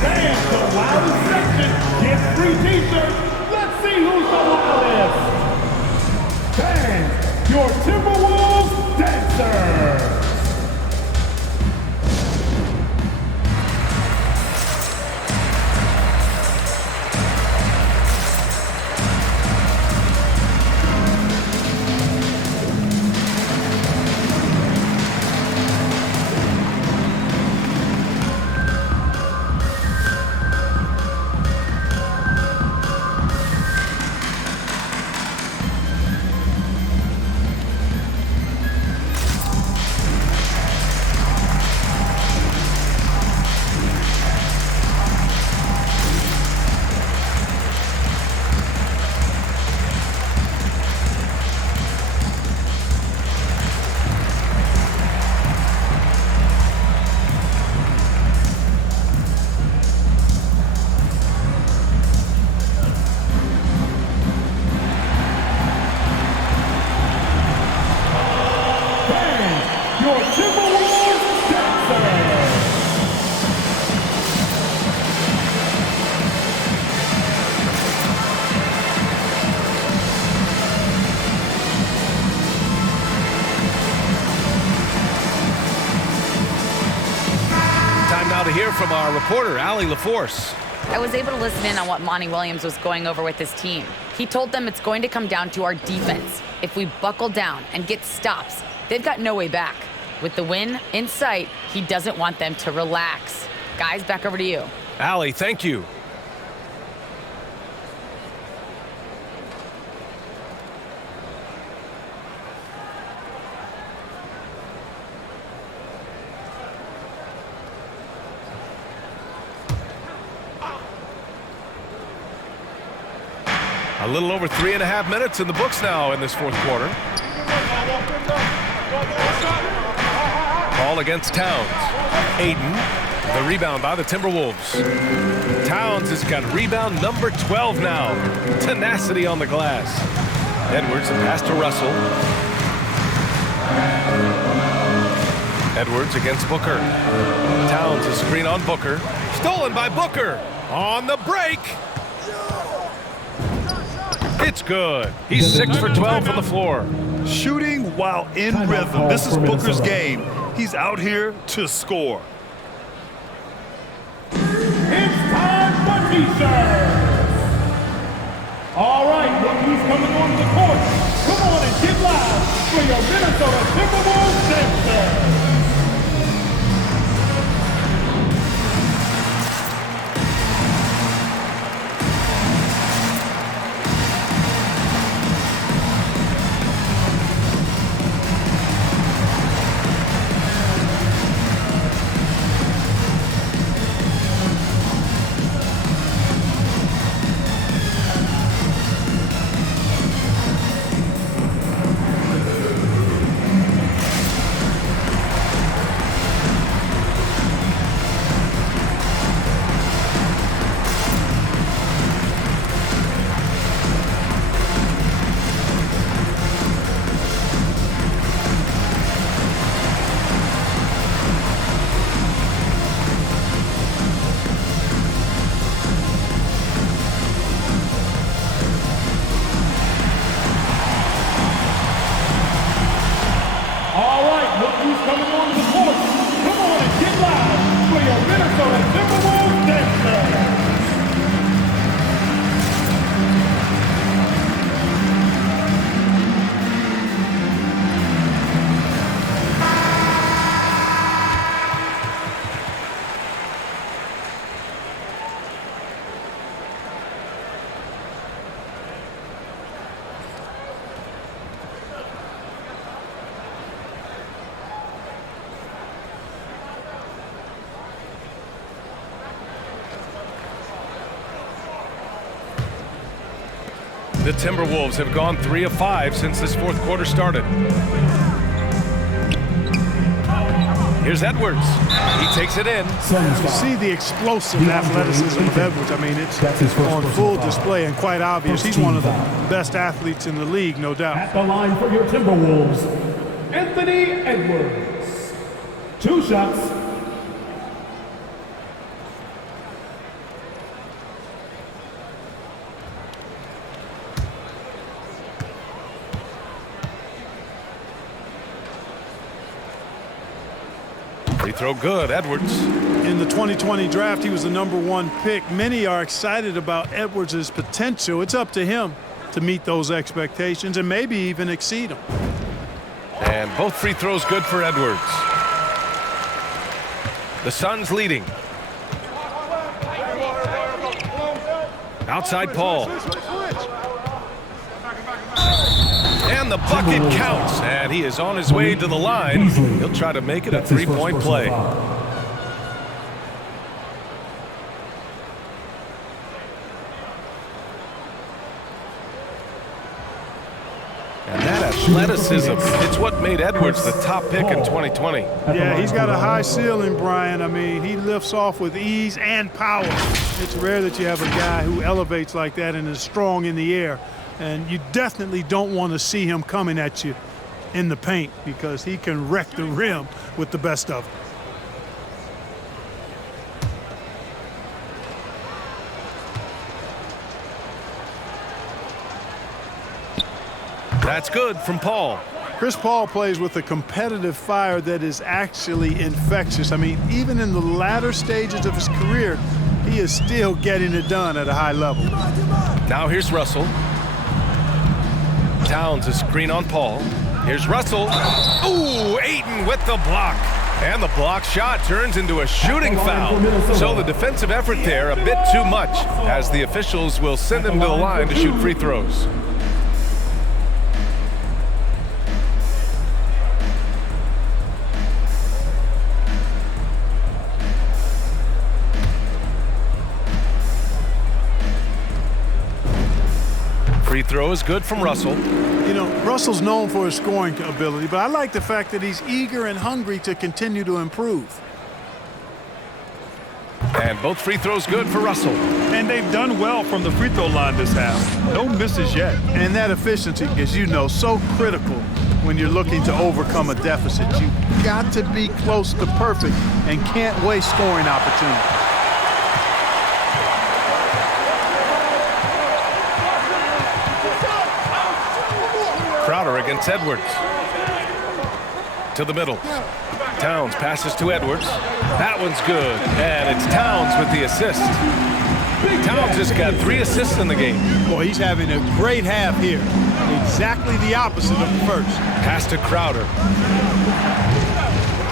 Fans, the wildest section gets free t-shirts. Let's see who's the wildest. Fans, your Timberwolves dancers. hear from our reporter, Allie LaForce. I was able to listen in on what Monty Williams was going over with his team. He told them it's going to come down to our defense. If we buckle down and get stops, they've got no way back. With the win in sight, he doesn't want them to relax. Guys, back over to you. Allie, thank you. A little over 3.5 minutes in the books now in this fourth quarter. Ball against Towns. Aiden, the rebound by the Timberwolves. Towns has got rebound number 12 now. Tenacity on the glass. Edwards, a pass to Russell. Edwards against Booker. Towns, a screen on Booker. Stolen by Booker. On the break. It's good. He's 6 for 12 from the floor. Shooting while in rhythm. This is Booker's game. He's out here to score. It's time for t-shirts. All right, rookies coming on the court. Come on and get loud for your Minnesota Timberwolves t-shirts. The Timberwolves have gone 3 of 5 since this fourth quarter started. Here's Edwards. He takes it in. You see the explosive athleticism of Edwards. I mean, it's on full display and quite obvious. He's one of the best athletes in the league, no doubt. At the line for your Timberwolves, Anthony Edwards. 2 shots. Free throw good, Edwards. In the 2020 draft, he was the #1 pick. Many are excited about Edwards' potential. It's up to him to meet those expectations and maybe even exceed them. And both free throws good for Edwards. The Suns leading. Outside Paul. And the bucket counts, and he is on his way to the line. He'll try to make it a 3-point play. And that athleticism, it's what made Edwards the top pick in 2020. Yeah, he's got a high ceiling, Brian. I mean, he lifts off with ease and power. It's rare that you have a guy who elevates like that and is strong in the air. And you definitely don't want to see him coming at you in the paint because he can wreck the rim with the best of them. That's good from Paul. Chris Paul plays with a competitive fire that is actually infectious. I mean, even in the latter stages of his career, he is still getting it done at a high level. Now here's Russell. Towns a screen on Paul. Here's Russell. Ooh, Ayton with the block. And the block shot turns into a shooting foul. So the defensive effort there a bit too much, as the officials will send him to the line to shoot free throws. Free throw is good from Russell. You know, Russell's known for his scoring ability, but I like the fact that he's eager and hungry to continue to improve. And both free throws good for Russell. And they've done well from the free throw line this half. No misses yet. And that efficiency, as you know, so critical when you're looking to overcome a deficit. You've got to be close to perfect and can't waste scoring opportunities. Crowder against Edwards. To the middle. Towns passes to Edwards. That one's good. And it's Towns with the assist. Towns just got 3 assists in the game. Boy, he's having a great half here. Exactly the opposite of the first. Pass to Crowder.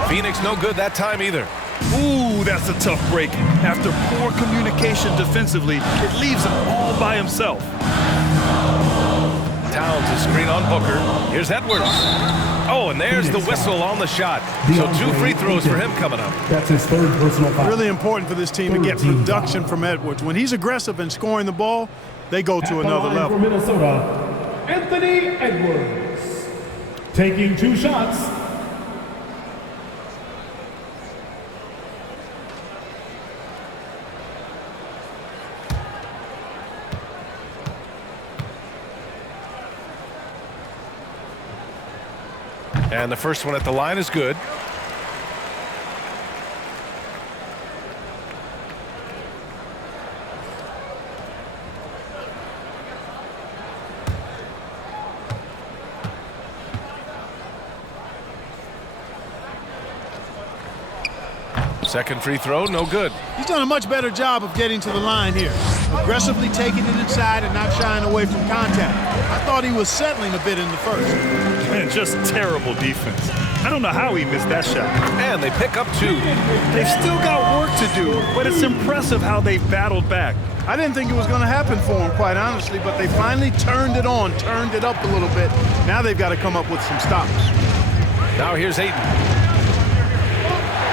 Phoenix no good that time either. Ooh, that's a tough break. After poor communication defensively, it leaves him all by himself. Towns a screen on Booker. Here's Edwards. Oh, and there's the whistle on the shot. So 2 free throws for him coming up. That's his 3rd personal foul. Really important for this team to get production from Edwards. When he's aggressive and scoring the ball, they go to another level. For Minnesota, Anthony Edwards, taking 2 shots. And the first one at the line is good. Second free throw, no good. He's done a much better job of getting to the line here. Aggressively taking it inside and not shying away from contact. I thought he was settling a bit in the first. Man, just terrible defense. I don't know how he missed that shot. And they pick up 2. They've still got work to do, but it's impressive how they battled back. I didn't think it was going to happen for them, quite honestly, but they finally turned it on, turned it up a little bit. Now they've got to come up with some stops. Now here's Ayton.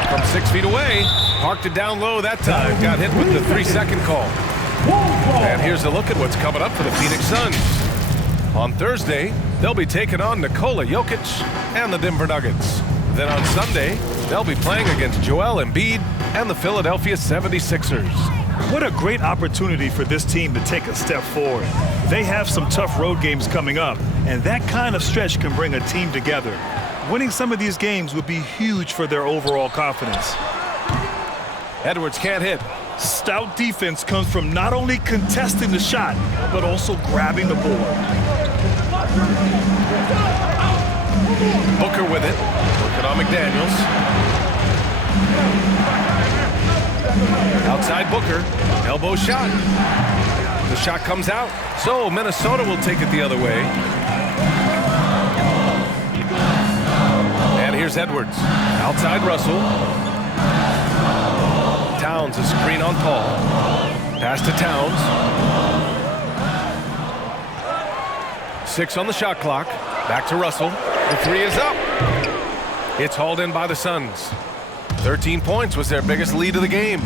From 6 feet away, parked it down low that time. Got hit with the 3-second call. And here's a look at what's coming up for the Phoenix Suns. On Thursday, they'll be taking on Nikola Jokic and the Denver Nuggets. Then on Sunday, they'll be playing against Joel Embiid and the Philadelphia 76ers. What a great opportunity for this team to take a step forward. They have some tough road games coming up, and that kind of stretch can bring a team together. Winning some of these games would be huge for their overall confidence. Edwards can't hit. Stout defense comes from not only contesting the shot, but also grabbing the board. Booker with it. Working on McDaniels. Outside Booker. Elbow shot. The shot comes out. So Minnesota will take it the other way. And here's Edwards. Outside Russell. Towns a screen on Paul. Pass to Towns. 6 on the shot clock. Back to Russell. The 3 is up. It's hauled in by the Suns. 13 points was their biggest lead of the game.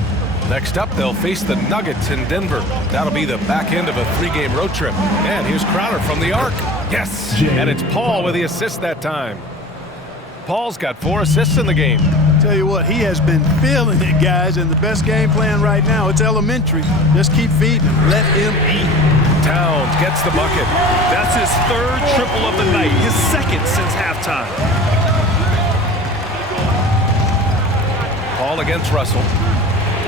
Next up, they'll face the Nuggets in Denver. That'll be the back end of a 3-game road trip. And here's Crowder from the arc. Yes! And it's Paul with the assist that time. Paul's got 4 assists in the game. Tell you what, he has been feeling it, guys, and the best game plan right now, it's elementary. Just keep feeding him. Let him eat. Towns gets the bucket. That's his 3rd triple of the night, his 2nd since halftime. Paul against Russell.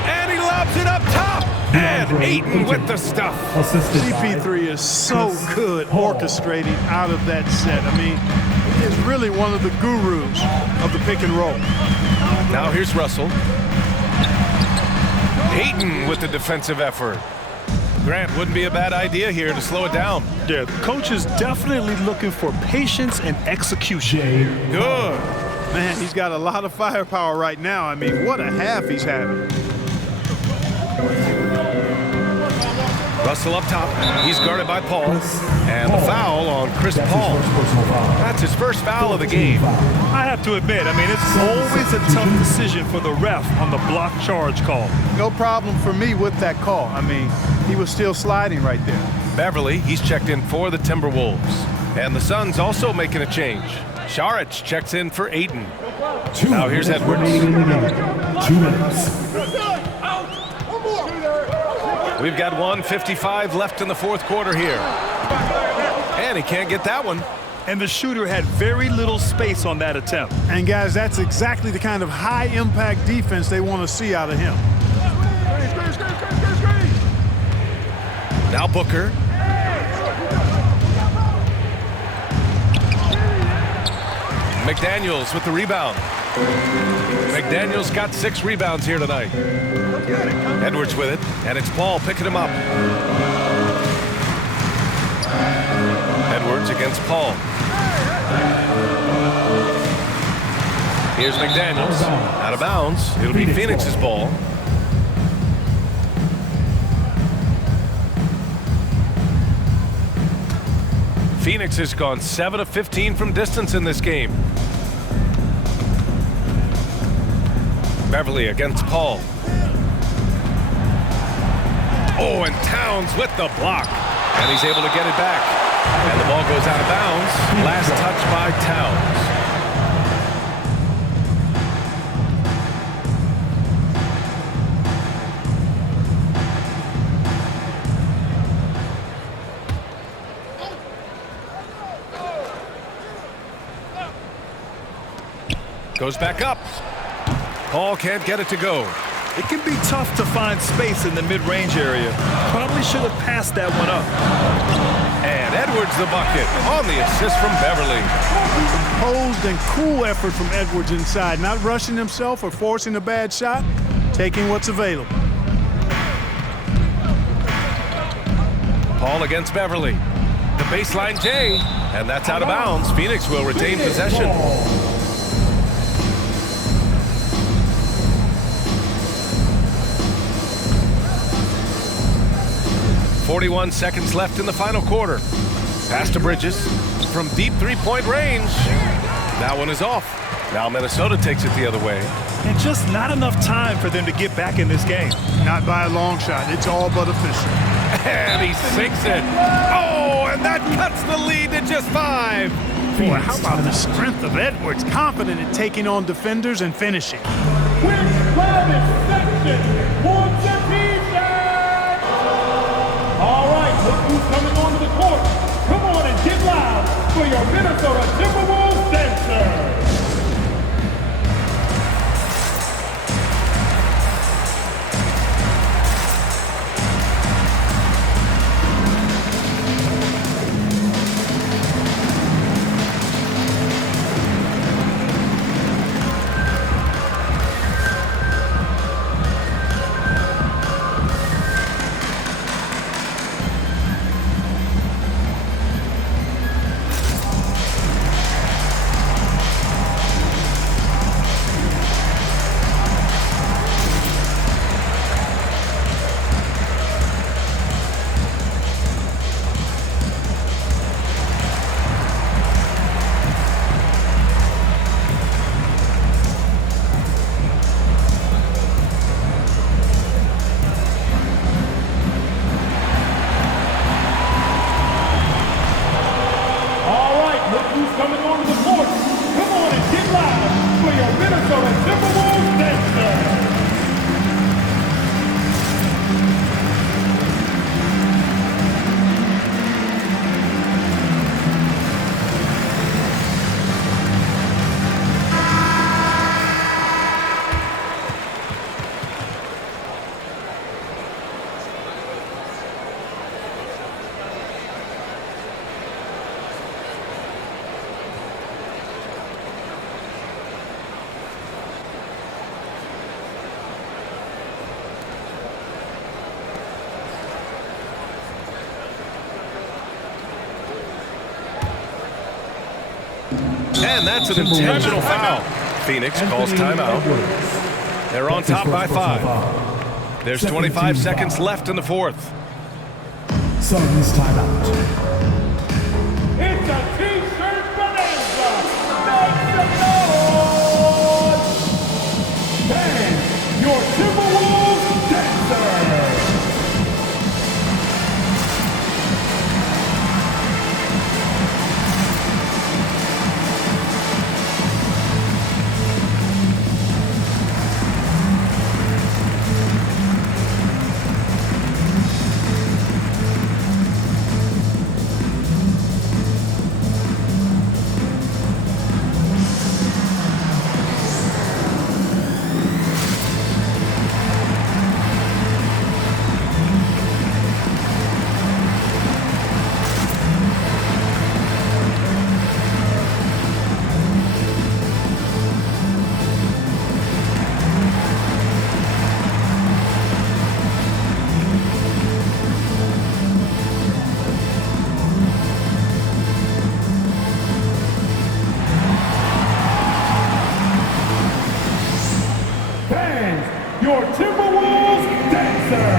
And he lobs it up top. And Ayton with the stuff. CP3 is so good orchestrating out of that set. I mean, he is really one of the gurus of the pick and roll. Now here's Russell. Ayton with the defensive effort. Grant, wouldn't be a bad idea here to slow it down. Yeah, the coach is definitely looking for patience and execution. Good. Man, he's got a lot of firepower right now. I mean, what a half he's having. Russell up top. He's guarded by Paul. And the foul on Chris Paul. That's his first foul of the game. I have to admit, I mean, it's always a tough decision for the ref on the block charge call. No problem for me with that call. I mean, he was still sliding right there. Beverly, he's checked in for the Timberwolves. And the Suns also making a change. Šarić checks in for Ayton. Now here's Edwards. 2 minutes. We've got 1:55 left in the fourth quarter here. And he can't get that one. And the shooter had very little space on that attempt. And guys, that's exactly the kind of high-impact defense they want to see out of him. Now Booker. McDaniels with the rebound. McDaniels got 6 rebounds here tonight. Edwards with it, and it's Paul picking him up. Edwards against Paul. Here's McDaniels. Out of bounds. It'll be Phoenix's ball. Phoenix has gone 7 of 15 from distance in this game. Beverly against Paul. Oh, and Towns with the block. And he's able to get it back. And the ball goes out of bounds. Last touch by Towns. Goes back up. Paul can't get it to go. It can be tough to find space in the mid-range area. Probably should have passed that one up. And Edwards the bucket on the assist from Beverly. Composed and cool effort from Edwards inside, not rushing himself or forcing a bad shot, taking what's available. Paul against Beverly. The baseline J, and that's out of bounds. Phoenix will retain possession. 41 seconds left in the final quarter. Pass to Bridges from deep three-point range. That one is off. Now Minnesota takes it the other way. And just not enough time for them to get back in this game. Not by a long shot. It's all but official. And he sinks it. Oh, and that cuts the lead to just 5. Boy, how about the strength of Edwards? Confident in taking on defenders and finishing. With Travis Sexton, one championship! All right, look who's coming onto the court. Come on and get loud for your Minnesota Timberwolves dancer. And that's an intentional foul. Phoenix calls timeout. They're on top by 5. There's 25 seconds left in the fourth. Suns timeout. It's a T-shirt bonanza. Make some noise. And your Timberwolves dancer. Your Timberwolves dancer.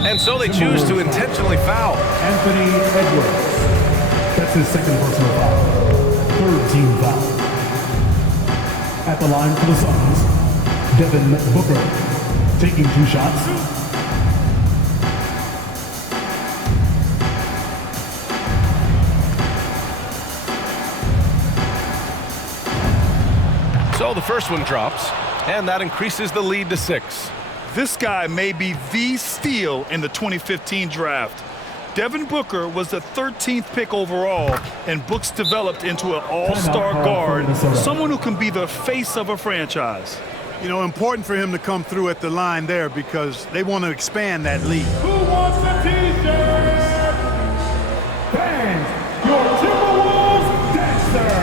And so they choose to intentionally foul. Anthony Edwards. That's his second personal foul. Third team foul. At the line for the Suns, Devin Booker taking 2 shots. So the first one drops, and that increases the lead to 6. This guy may be the steal in the 2015 draft. Devin Booker was the 13th pick overall, and Books developed into an all-star guard, someone who can be the face of a franchise. You know, important for him to come through at the line there because they want to expand that lead. Who wants a T-shirt? Fans, your Timberwolves dancer.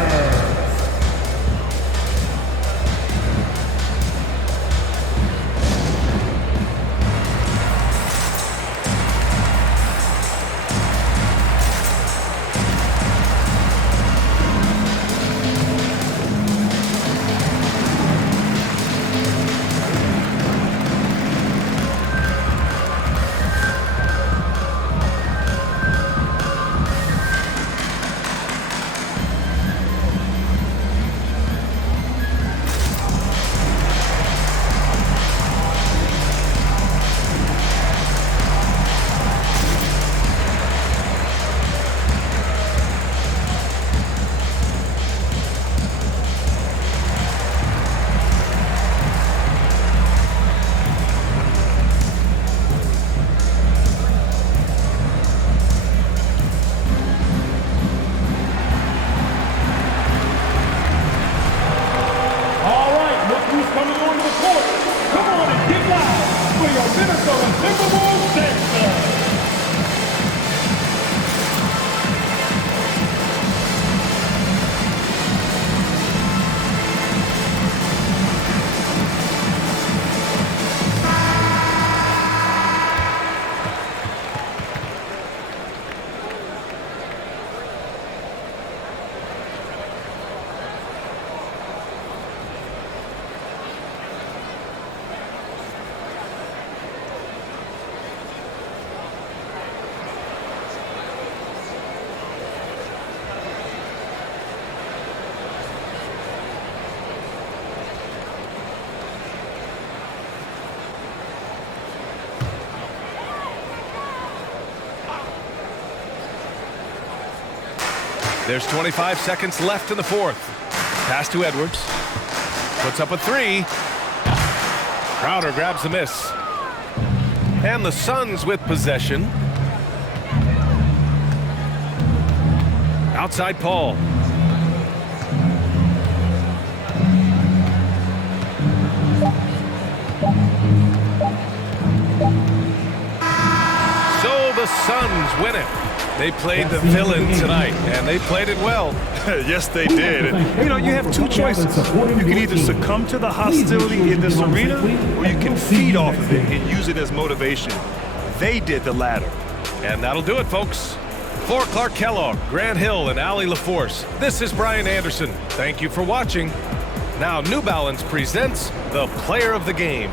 There's 25 seconds left in the fourth. Pass to Edwards. Puts up a three. Crowder grabs the miss. And the Suns with possession. Outside Paul. So the Suns win it. They played the villain tonight, and they played it well. Yes, they did. And, you have two choices. You can either succumb to the hostility in this arena, or you can feed off of it and use it as motivation. They did the latter. And that'll do it, folks. For Clark Kellogg, Grant Hill, and Allie LaForce, this is Brian Anderson. Thank you for watching. Now New Balance presents the Player of the Game.